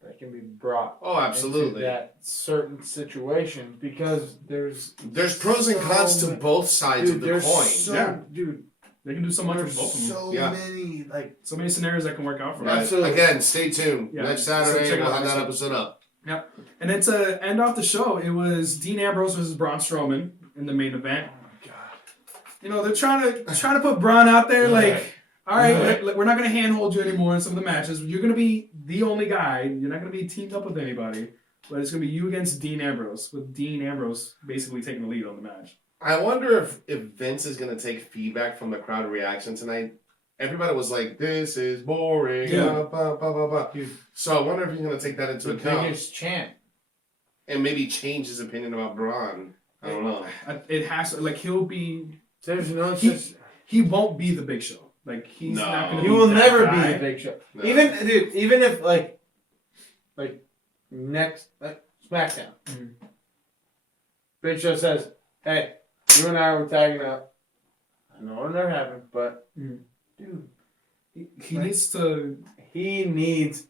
that can be brought Oh, absolutely. into that certain situation because there's There's pros and cons to So both sides of the there's coin. so Yeah. dude, They can do so much with there's both of them. so Yeah. many like So many scenarios that can work out for Right. us. Absolutely. Again, stay tuned. Yeah. Next So Saturday, check it we'll out have that next episode up. And then to end off the show, it was Dean Ambrose versus Braun Strowman in the main event. oh my god. You know, they're trying to put Braun out there like, all right, we're not going to handhold you anymore in some of the matches. You're going to be the only guy. You're not going to be teamed up with anybody. But it's going to be you against Dean Ambrose, with Dean Ambrose basically taking the lead on the match. I wonder if Vince is going to take feedback from the crowd reaction tonight. Everybody was like, "This is boring." Yeah. Blah, blah, blah, blah. So I wonder if he's going to take that into account. Biggest chant. And maybe change his opinion about Braun. I don't know. It has to, like, he'll be... There's no he won't be the Big Show. Like, he's not going to be He will that never guy. be the Big Show. No. Even if, like next, SmackDown. Mm-hmm. Big Show says, hey, you and I were tagging up. I know it'll never happen, but, dude. He needs to... He needs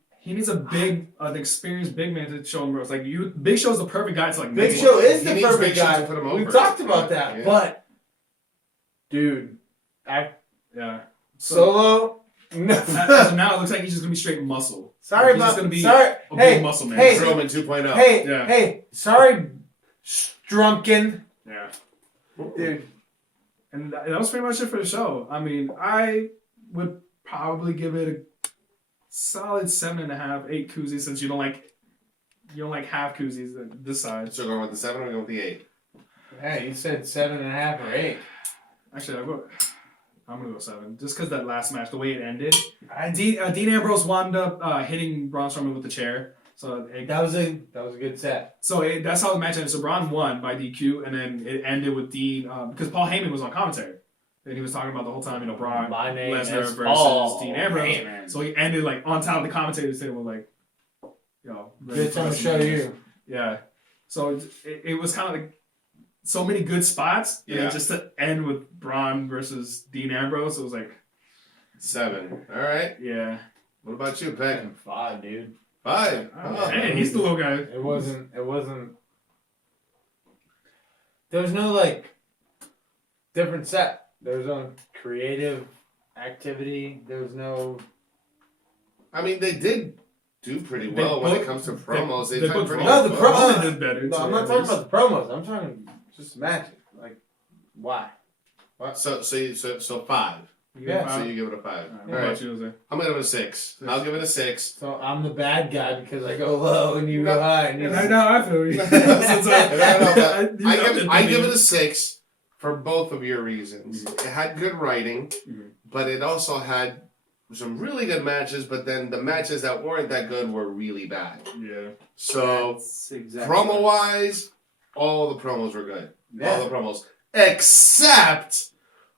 an experienced big man to show him ropes. Like, Big Show's the perfect guy to, like, Big make Show one. is He the needs perfect Big Show guy. to put him We over. talked about that, Yeah. but, dude, Yeah. Solo. No. So now it looks like he's just gonna be straight muscle. Sorry He's about. just gonna be sorry. a Hey, big muscle man. hey, Strowman 2.0. hey, Yeah. hey. Sorry, Strumpkin, Yeah. dude. And that was pretty much it for the show. I mean, I would probably give it a solid 7.5, 8 koozies, since you don't like half koozies this side. So going with the 7 or going with the 8? Hey, you said 7.5 or 8. Actually, I'm gonna go 7, just because that last match, the way it ended. Dean Ambrose wound up hitting Braun Strowman with the chair. So That was a good set. So that's how the match ended. So Braun won by DQ, and then it ended with Dean because Paul Heyman was on commentary, and he was talking about the whole time, Braun My name Lesnar is versus Paul Dean Ambrose. Heyman. So he ended like on top of the commentator's table, like, Good time to show you. Yeah. So it was kind of like so many good spots, and Yeah. then just to end with Braun versus Dean Ambrose, it was like 7. All right. yeah. What about you, Peck? 5, dude. 5. Oh, man, he's the little guy. It wasn't. There was no like different set. There was no creative activity. There was no. I mean, they did do pretty well when it comes to promos. They they did put pretty No, the well. promo- did better. No, too, I'm not at talking least. about the promos. I'm talking just matches. Like, why? So 5. You give it Yeah. So five? you give it a 5. All right, All what right. about you, Jose? I'm gonna give it a 6. I'll give it a 6. So I'm the bad guy because I go low and you go high. And you I feel you. I give it a 6 for both of your reasons. It had good writing, but it also had some really good matches, but then the matches that weren't that good were really bad. Yeah. So, That's exactly promo-wise, all the promos were good. Yeah. All the promos. Except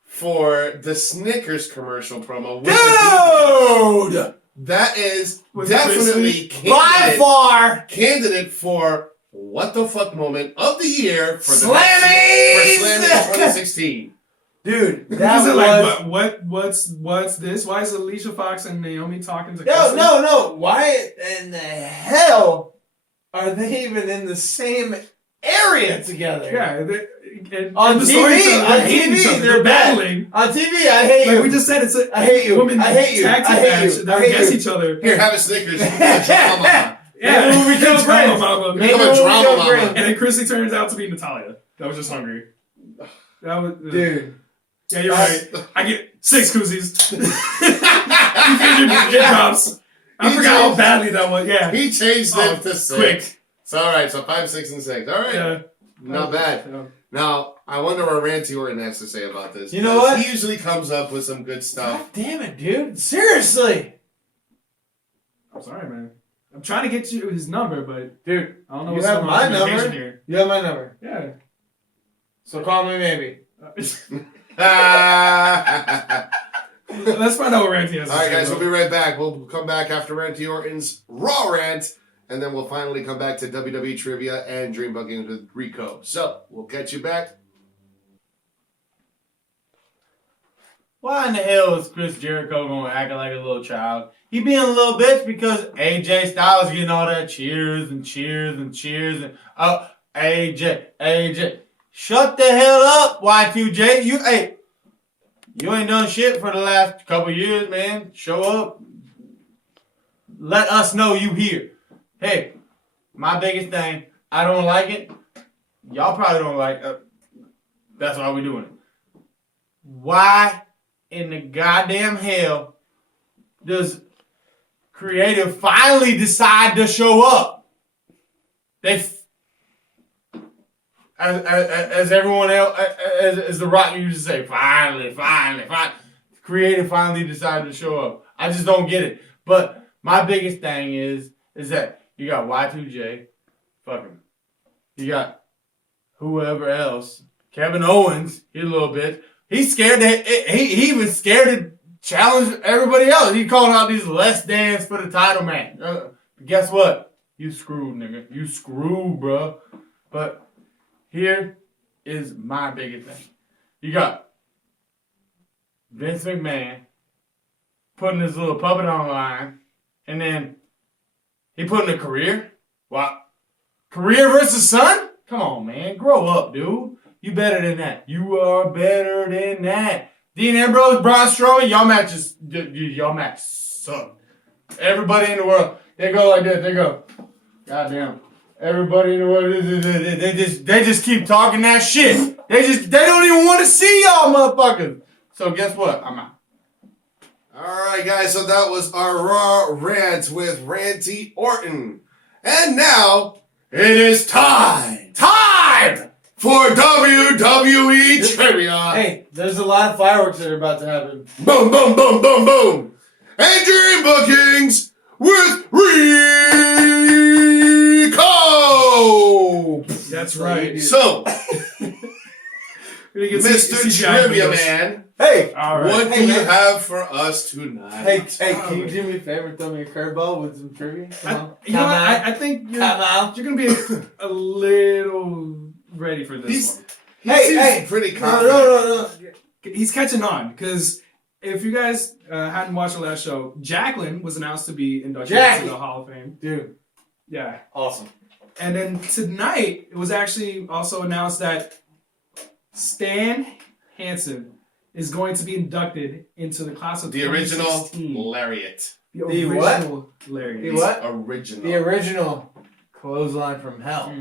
for the Snickers commercial promo. Dude! That is Was definitely By far! candidate for what the fuck moment of the year for the Slammies! for Slammies 2016. Dude, That that was... like, what's this? Why is Alicia Fox and Naomi talking to No. Why in the hell are they even in the same area together? Yeah. On the TV, stories are on they hate each TV, other. they're bad. battling. On TV, I hate Like you. we just said, it's a I hate you. women I hate you. tag team I hate match. you. They're I hate against you. each other. Here, have a Snickers. Drama. Yeah, Maybe we become Drama friends. mama. Maybe Become a when we drama become mama. friends. And then Chrissy turns out to be Natalia. That was just hungry. That was Dude. Yeah, you're right. I get 6 koozies. You can't do drops. I forgot how badly that was. Yeah. He changed Oh, it to 6. quick. So, all right, so 5, 6, and 6. All right. Yeah. Not bad. Yeah. Now, I wonder what Ranty Orton has to say about this. You know because what? He usually comes up with some good stuff. God damn it, dude. Seriously. I'm sorry, man. I'm trying to get you his number, but Dude, I don't know you what's have going my on with communication number. here. You have my number. Yeah. So call me maybe. Let's find out what Ranty has to All right, say. guys, we'll be right back. We'll come back after Ranty Orton's Raw rant, and then we'll finally come back to WWE trivia and Dream Bugging with Rico. So, we'll catch you back. Why in the hell is Chris Jericho going to act like a little child? He being a little bitch because AJ Styles getting all that cheers and cheers and cheers and AJ. Shut the hell up, Y2J. You ain't done shit for the last couple years, man. Show up. Let us know you here. Hey, my biggest thing, I don't like it. Y'all probably don't like it. That's why we're doing it. Why in the goddamn hell does Creative finally decide to show up? As everyone else, as The Rock used to say, finally. Creative finally decided to show up. I just don't get it. But my biggest thing is that you got Y2J, fuck him. You got whoever else, Kevin Owens, he a little bit. He's scared he even scared to challenge everybody else. He called out these less dance for the title match. Guess what? You screwed, nigga. You screwed, bro. But here is my biggest thing. You got Vince McMahon putting his little puppet online, and then he putting a career? What? Career versus son? Come on, man. Grow up, dude. You better than that. You are better than that. Dean Ambrose, Braun Strowman, y'all match suck. Everybody in the world, they go like this. They go, goddamn. Everybody in the world, they just keep talking that shit. They don't even want to see y'all motherfuckers. So guess what? I'm out. All right, guys. So that was our Raw rant with Randy Orton, and now it is time for WWE trivia. Hey, there's a lot of fireworks that are about to happen. Boom, boom, boom, boom, boom. And dream bookings with Rico. That's right. So, We're gonna get Mr. Trivia Man, Hey, all right. what do you have for us tonight? hey, can you do me a favor? Throw me a curveball with some trivia. I think you're gonna be a little ready for this one. He seems pretty confident. No. He's catching on because if you guys hadn't watched the last show, Jacqueline was announced to be inducted into the Hall of Fame. Dude, yeah, awesome. And then tonight it was actually also announced that Stan Hansen is going to be inducted into the class of The original 2016. Lariat. The The original Larry. The what? Original. The original clothesline from hell.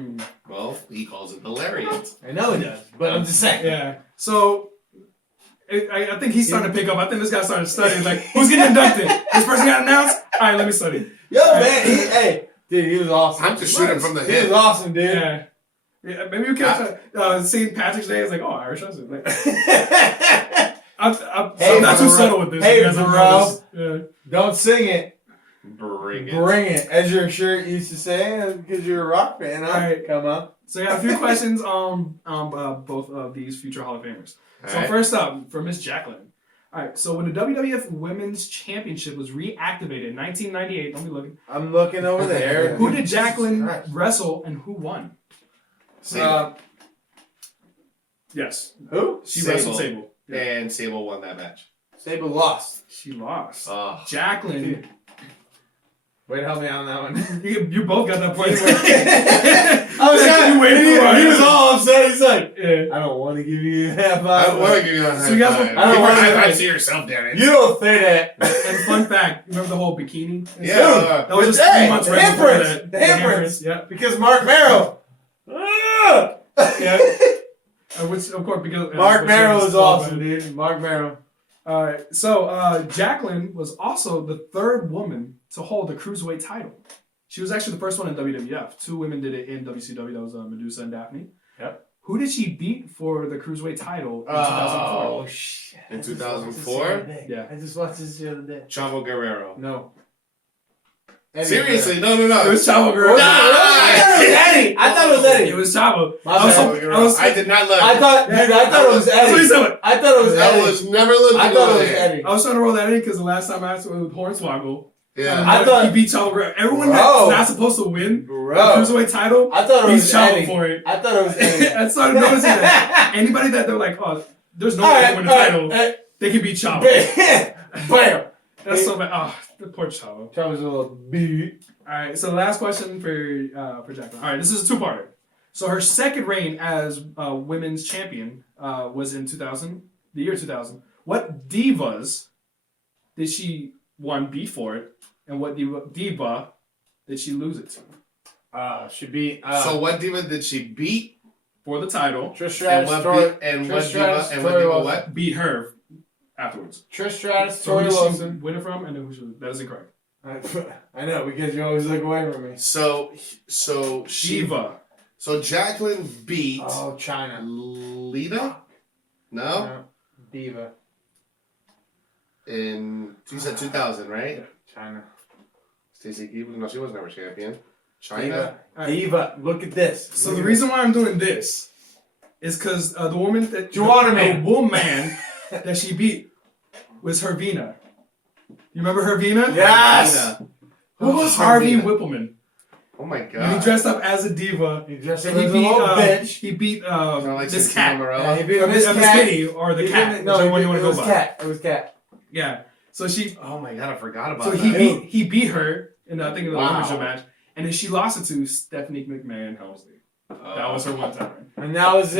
Well, he calls it the Lariat. I know he does, but I'm just saying. Yeah. So I think he's starting to pick up. I think this guy's starting to study. He's like, who's getting inducted? This person got announced? All right, let me study. Yo, man, dude, he was awesome. I'm just shooting from the He hip. was awesome, dude. Yeah. Yeah, maybe you catch St. Patrick's Day. It's like, oh, Irish husband. Like, I'm not too subtle with this. Hey, You guys don't know this. Don't sing it. Bring it. Bring it. As your shirt used to say, because you're a rock fan. Huh? All right. Come on. So I got a few questions on both of these future Hall of Famers. All So right. first up, for Miss Jacqueline. All right, so when the WWF Women's Championship was reactivated in 1998, don't be looking. I'm looking over there. Who did Jacqueline Christ. wrestle and who won? Yes. Who? She wrestled Sable. Yeah. And Sable won that match. Sable lost. She lost. Oh. Jacqueline. Wait, help me out on that one. You both got that point. I was trying to wait for it. He was all upset. He's like, Yeah. I don't want to give you that I vibe. want to give you that So you guys high five. will- I don't Give her wanna- a high five to yourself, damn it. You don't say that. And fun fact, you remember the whole bikini? Yeah. That was just Hey, 3 months the right before handprints. that. The handprints. Yeah. Because Mark Merrow. Yeah. Which, of course, because Mark which Merrow is is awesome, dude. Mark Merrow. All right. So Jacqueline was also the third woman to hold the cruiserweight title. She was actually the first one in WWF. 2 women did it in WCW. That was Medusa and Daphne. Yep. Who did she beat for the cruiserweight title in 2004? Oh, shit. In 2004? Yeah. I just watched this the other day. Chavo Guerrero. No. Seriously, no. It was Chavo Guerrero. Eddie. I thought it was Eddie. It was Chavo. My I was bad. so- I did not look. I thought it was That's what he Eddie. said. I thought it was I Eddie. was never looking I thought over it was there. Eddie. I was trying to roll that in because the last time I asked it was with Hornswoggle. Yeah. I thought- he beat Chavo Guerrero. Everyone Bro. that's not supposed to win the Bro. cruiserweight title, I thought it he's was Chavo Eddie. for it. I thought it was Eddie. I started noticing that. Anybody that they're like, oh, there's no way to win the title, they can beat Chavo. Bam. That's so bad. Oh, the poor Chavo. Chavo's a little beat. All right, so the last question for Jacqueline. All right, this is a 2-parter. So her second reign as women's champion was in 2000, the year 2000. What divas did she beat for it, and what diva did she lose it to She beat. So what diva did she beat? for the title? Trish And Stratus. what Tori- beat? And Trish what Stratus, diva? And what Tori diva? Wilson. What? Beat her afterwards. Trish Stratus, So who Tori did Wilson. she win it from, and then who she? That is incorrect. I know, because you always look away from me. So she. Diva. So Jacqueline beat China. Lita? No? Diva. You said 2000, right? China. Stacey Keebler? No, she was never champion. China? Diva. Look at this. So the reason why I'm doing this is because the woman that the woman that she beat was Hervina. You remember Hervina? Yes! Who was Harvey Whippleman? Oh my god. And he dressed up as a diva. He dressed up And as a little bitch. He beat like Miss Cat. Yeah, he beat Miss Miss Cat. Kitty or the Cat. No, one you want to go by. Cat. It was Cat. Yeah. So she. Oh my god, I forgot about So that. he beat her in I think in the Wow. elimination match, and then she lost it to Stephanie McMahon Helmsley. That was her one time. And that was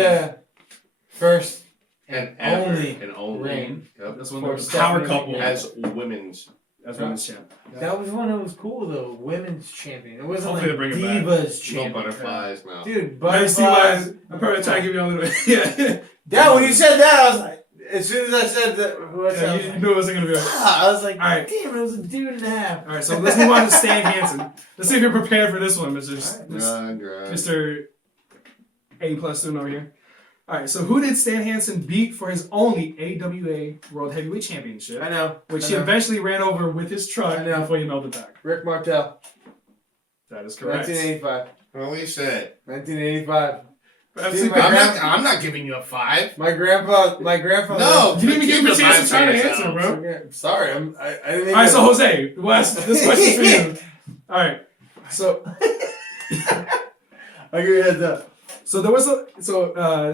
first and only reign. That's Yep. when For there was a power Stephanie couple As women's. as women's champ. That was when it was cool though. Women's champion. It wasn't Hopefully like they bring it back. Divas No champion. butterflies, no. Dude, Now you see why butterflies. I'm probably trying to give you a little yeah. Yeah, when you said that, I was like, as soon as I said that, Yeah, you knew it wasn't gonna be right. I was like, All right. damn, it was a dude and a half. All right, so let's move on to Stan Hansen. Let's see if you're prepared for this one, Mr. A+ student over here. All right, so who did Stan Hansen beat for his only AWA World Heavyweight Championship? I know. Which he eventually ran over with his truck I know. before he melted back. Rick Martel. That is correct. 1985. Holy shit. 1985. Absolutely. my grand- I'm not giving you a 5. My grandfather. No, You didn't even give him a keep chance to your try to five answer, yourself. bro. Okay, sorry, I didn't even. All right, so Jose, Wes, this question's for you. All right, so I'll give you a heads up. so there was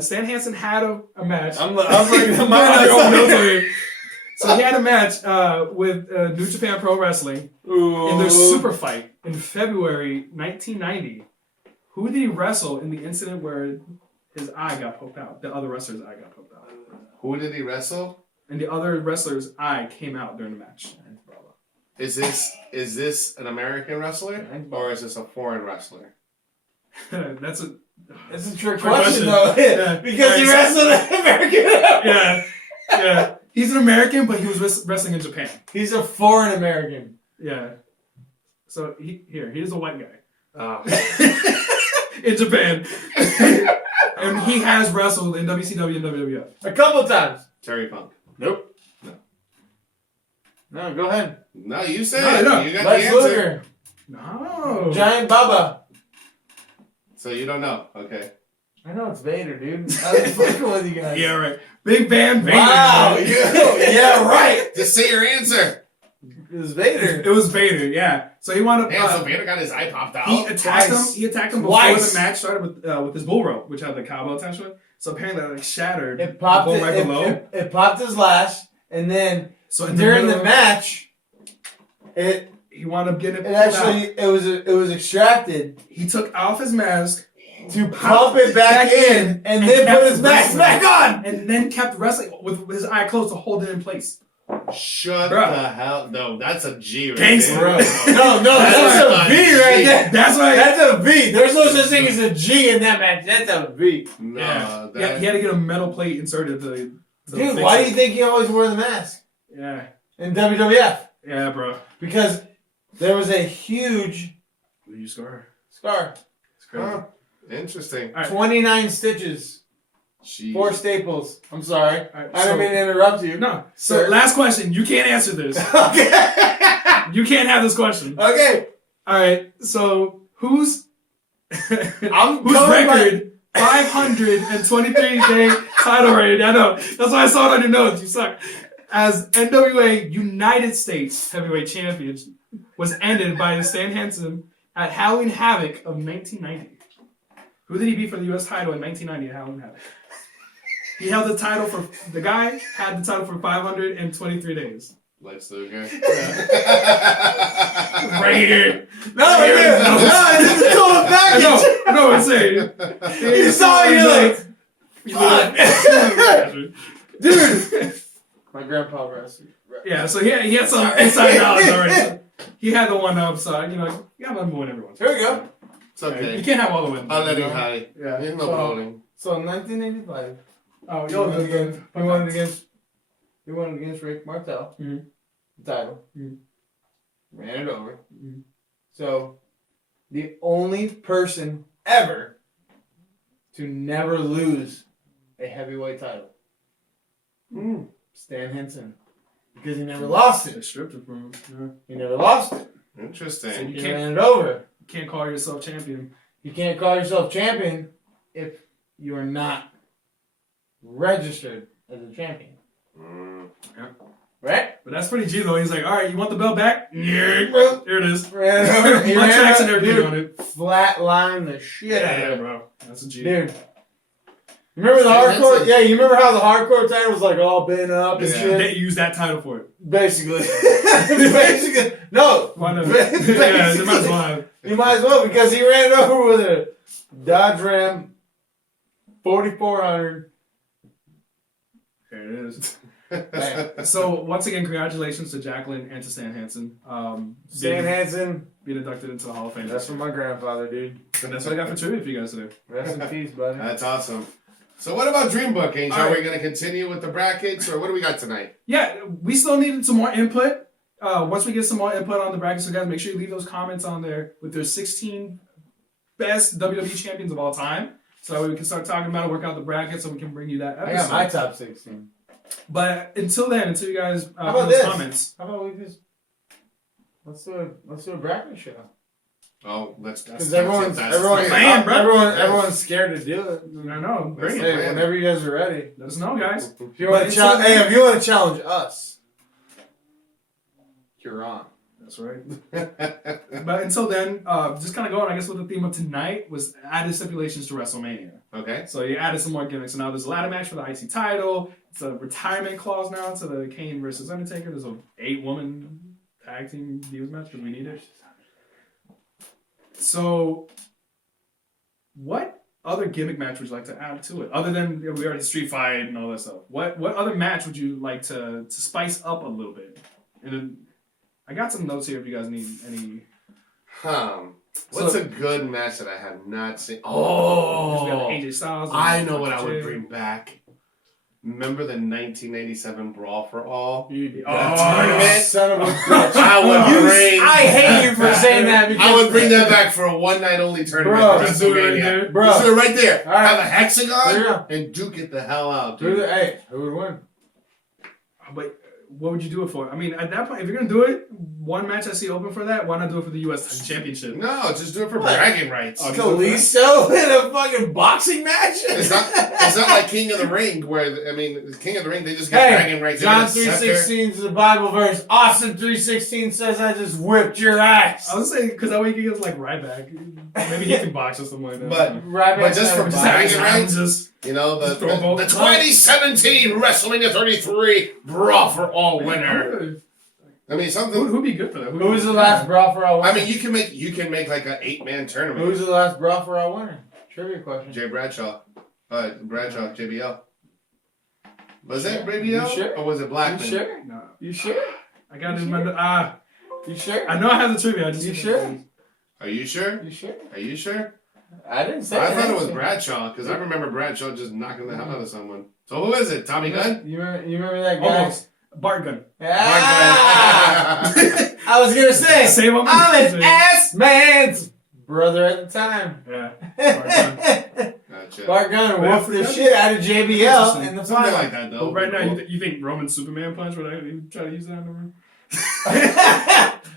Stan Hansen had a match. I was like, My own notes over here. So he had a match with New Japan Pro Wrestling in their super fight in February 1990. Who did he wrestle in the incident where his eye got poked out? The other wrestler's eye got poked out. Who did he wrestle? And the other wrestler's eye came out during the match. Is this an American wrestler or is this a foreign wrestler? That's a It's a trick Trick question, question. though. Yeah. Because he wrestled an American. yeah. He's an American, but he was wrestling in Japan. He's a foreign American. Yeah. So here's a white guy in Japan, and he has wrestled in WCW and WWF. A couple times. Terry Funk. Nope. No, go ahead. No, you said No, it. no. You got Lex the answer. Luger. No. Giant Baba. So you don't know. Okay. I know it's Vader, dude. I was fucking with you guys. Yeah, right. Big Van Vader. Wow. man. Yeah, right. Just say your answer. It was Vader. It was Vader. Yeah. So he wound up. Damn, so Vader got his eye popped out. He attacked Twice. him. He attacked him before Twice. the match started with his bull rope, which had the cowbell attachment. So apparently that shattered. It popped. the bone right below. It popped his lash, and then So in during middle the match, he wound up getting it. it pulled actually out. it was extracted He took off his mask to pump it back in, and then kept put his mask wrestling. back on. and then kept wrestling with his eye closed to hold it in place. Shut Bruh. the hell. No, that's a G right Gangster. there. No, that's a V right there. That's why. That's a V. There's no such thing as a G in that match. That's a V. No, Yeah. that, He had to get a metal plate inserted to Dude, fix why it. do you think he always wore the mask Yeah. in WWF? Yeah, bro. Because there was a huge Who you scar? scar. It's crazy. Huh. Interesting. All right. 29 stitches. Jeez. 4 staples. I'm sorry. All right, I didn't mean to interrupt you. No. So Sir. last question. You can't answer this. Okay. You can't have this question. Okay. All right. So whose I'm whose going by- record 523 day title reign? I know. That's why I saw it on your notes. You suck. As NWA United States Heavyweight Champions was ended by Stan Hansen at Halloween Havoc of 1990. Who did he beat for the U.S. title in 1990 at Halloween Havoc? He held the title for the guy had the title for 523 days. Lex Luger. Raider. No, I didn't throw it back. I know what I'm saying. You saw it, you're like, dude. My grandpa wrestled. Yeah, so he had some inside knowledge already. So he had the one up, so you got to let him win every once. Here we go. It's okay. You can't have all the wins. I'll let you him know? high. Yeah. There's no voting. So 1985. Oh, You wanted against He won against Rick Martel. Mm-hmm. The title. Mm-hmm. Ran it over. Mm-hmm. So, the only person ever to never lose a heavyweight title. Stan Henson. Because he never lost They it. stripped it from him. Yeah. He never lost it. Interesting. So you He ran it over. can't call yourself champion. You can't call yourself champion if you are not registered as a champion. Yeah. Right? But that's pretty G though. He's like, all right, you want the belt back? Yeah. Well, Here it is. ran it over. He My ran tracks it and over. everything Dude, on it. flatline the shit out of Yeah, it. bro. That's a G. Dude. Remember the Stan hardcore? Henson. Yeah, you remember how the hardcore title was like all bent up and Yeah. shit? They use that title for it. Basically. Basically. No. Why not? Basically. Yeah, they might as well have. You might as well because he ran it over with a Dodge Ram 4400. There it is. Man. So once again, congratulations to Jacqueline and to Stan Hansen. Stan Hansen. being inducted into the Hall of Fame. That's from my grandfather, dude. And that's what I got for trivia for you guys today. Rest in peace, buddy. That's awesome. So what about Dream Book, Angel? All Are right. we going to continue with the brackets, or what do we got tonight? Yeah, we still needed some more input. Once we get some more input on the brackets, so guys, make sure you leave those comments on there with their 16 best WWE champions of all time. So that way we can start talking about it, work out the brackets, so we can bring you that I episode. got my top 16. But until then, until you guys How about put those this? comments. How about we just let's do a bracket show? Oh, let's. Because everyone's scared to do it. I know, bring Hey, it. Hey, whenever you guys are ready. Let us know, guys. If you want to if you want to challenge us, you're on. That's right. But until then, just kind of going, I guess, with the theme of tonight was added stipulations to WrestleMania. Okay. So you added some more gimmicks. So now there's a ladder match for the IC title. It's a retirement clause now to the Kane versus Undertaker. There's a 8-woman tag team Divas match because we need it. So, what other gimmick match would you like to add to it? Other than we already street fight and all that stuff. What other match would you like to spice up a little bit? And then I got some notes here if you guys need any. What's So- a good match that I have not seen? We got Oh, AJ Styles. I know what I would Jay. bring back. Remember the 1997 Brawl for All? You tournament? son of a bitch. I would bring. I hate you for saying that because I would bring that back for a one-night only tournament. Bro, for Let's do it right WrestleMania. there. Bro. Let's do it right there. All right. Have a hexagon Yeah. and duke it the hell out, Who dude. hey, who would win? But what would you do it for? I mean, at that point, if you're gonna do it, one match I see open for that. Why not do it for the U.S. Championship? No, just do it for What? bragging rights. Oh, Kalisto in a fucking boxing match? It's not like King of the Ring, where, I mean, King of the Ring, they just get Hey, bragging rights. John They get a scepter. 3:16 is the Bible verse. Austin 3:16 says I just whipped your ass. I was saying because that way he gets like Ryback. Maybe he can box or something like that. But just for just bragging have rights, just you know, the Just throw both. 2017 WrestleMania 33 Brawl for All winner. I mean, something. Who'd be good for that? Who was the last Brawl for All winner? I mean, you can make like an 8-man tournament. Who was the last Brawl for All winner? Trivia question. Jay Bradshaw, JBL. Was Sure. it JBL You sure? or was it You Blackman? sure? No, You sure? I gotta remember. You sure? I know I have the trivia. I just You sure? Are you sure? You sure? Are you sure? I didn't say I that. thought it was Bradshaw because I remember Bradshaw just knocking the hell out of someone. So who is it? Tommy Gunn? You remember that guy? Almost. Bart Gunn. Ah! I was gonna say, Save him. I'm an ass man's brother at the time. Yeah. Bart Gunn. Gotcha. Bart Gunn Yeah, whooped the forgot. shit out of JBL in the Something final. like that though. But right now, you think Roman Superman punch? Would I even try to use that number?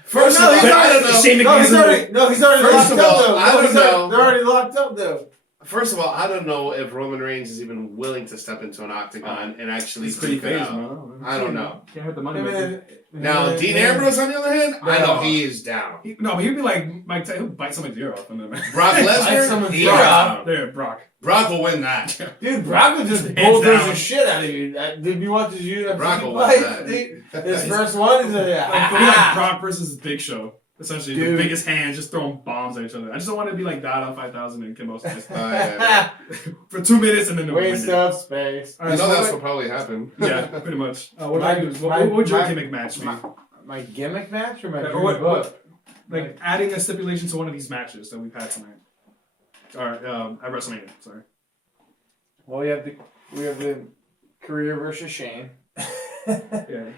First No, of all, he's I don't know. Shane No, he's McMahon's already First locked of up all, though. I don't know. They're already locked up though. First of all, I don't know if Roman Reigns is even willing to step into an octagon and actually He's pretty duke it phased, out. man. I don't know. Can't hit the money. I maker. mean, Now, Dean Ambrose, on the other hand, I know No. he is down. No, but he'd be like Mike Tyson. He'll bite somebody's ear off. And then Brock Bite Lesnar, someone's he ear is off. down. There, Brock. Brock will win that. Dude, Brock will just Hands bulldoze down. the shit out of you. Did you watch his UFC Brock will fight? win that. His first one is Like, it'd be like a Brock versus Big Show. Essentially, the Dude. biggest hands just throwing bombs at each other. I just don't want to be like Dada 5000 and Kimbo Slice Yeah. for 2 minutes and then waste of space. All You right, know so that's what- what probably happened. yeah, pretty much. What My- about you? my- What would your my- gimmick match be? My gimmick match or my Or dream what- book? Like adding a stipulation to one of these matches that we've had tonight, or at WrestleMania. Sorry. Well, we have the career versus Shane. Yeah.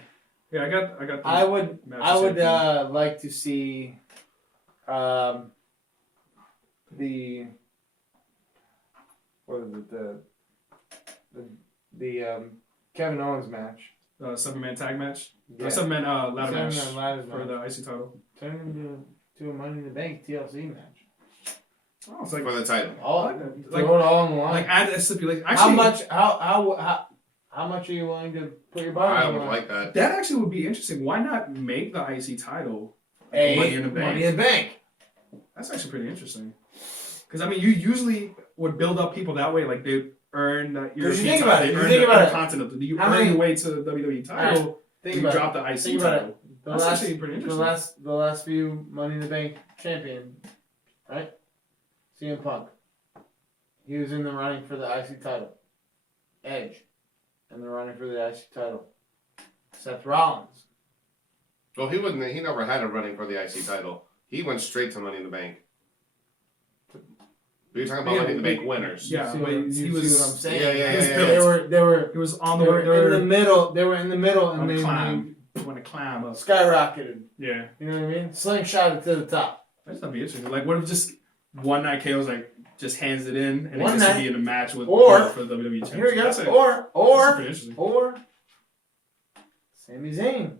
I got. I would like to see the what is it the Kevin Owens match. 7-man tag match. Yeah. 7-man ladder match ladder for the IC title. Turn into a Money in the Bank TLC match. Oh, it's like For the title. Throw it all on the line. Like add a stipulation. Actually, how much are you willing to put your body I on? would like that. That actually would be interesting. Why not make the IC title Money in the Bank. That's actually pretty interesting. Because I mean, you usually would build up people that way, like they earn the European title, they earn the continent. You earn your way to the WWE title. You drop the IC title. That's actually pretty interesting. The last few Money in the Bank champion, right? CM Punk. He was in the running for the IC title. Edge, in the running for the IC title. Seth Rollins. Well, he never had a running for the IC title. He went straight to Money in the Bank. We were talking about Money in the Bank winners. Yeah, but he was. See what I'm saying? Yeah. They were. He was on the way. They were in the middle. They were in the middle, and they when the climb up. skyrocketed. Yeah. You know what I mean? Slingshot it to the top. That's not be interesting. Like, what if just one night KO's like just hands it in and One it gets to night. be in a match with for the WWE championship? Here we go. That's pretty interesting. Or Sami Zayn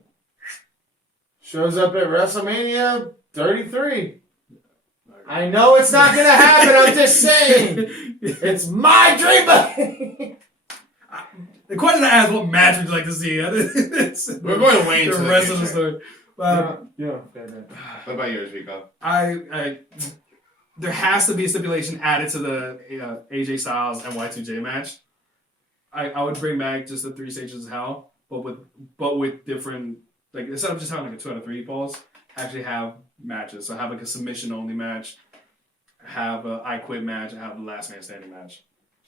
shows up at WrestleMania 33. I know it's not gonna happen. I'm just saying. It's my dream. The question I asked, what match would you like to see? We're going way into the rest of the story. What about yours, Rico? There has to be a stipulation added to the AJ Styles and Y2J match. I would bring back just the 3 stages of hell, but with different, like instead of just having like a 2 out of 3 falls, actually have matches. So have like a submission only match, have a I Quit match, and have the last man standing match.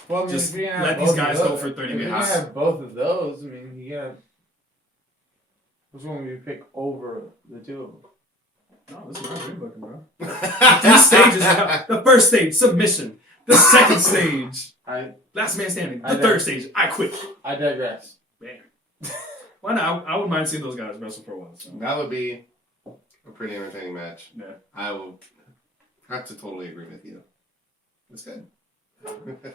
Well, I mean, just let these guys go for 30 minutes. If you have both of those, I mean, you got. Which one would you pick over the two of them? No, this is my dream booking, bro. 3 stages. The first stage, submission. The second stage, last man standing. The third stage, I quit. I digress. Man. Why not? I wouldn't mind seeing those guys wrestle for a while. So. That would be a pretty entertaining match. Yeah. I will have to totally agree with you. That's good.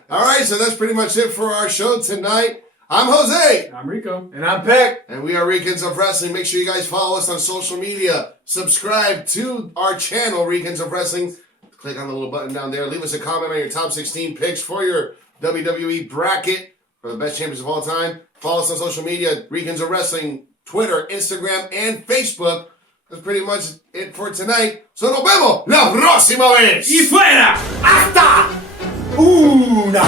All right, so that's pretty much it for our show tonight. I'm Jose. I'm Rico. And I'm Peck. And we are Ricans of Wrestling. Make sure you guys follow us on social media. Subscribe to our channel, Ricans of Wrestling. Click on the little button down there. Leave us a comment on your top 16 picks for your WWE bracket for the best champions of all time. Follow us on social media, Ricans of Wrestling, Twitter, Instagram, and Facebook. That's pretty much it for tonight. So nos vemos la próxima vez. Y fuera. Hasta una.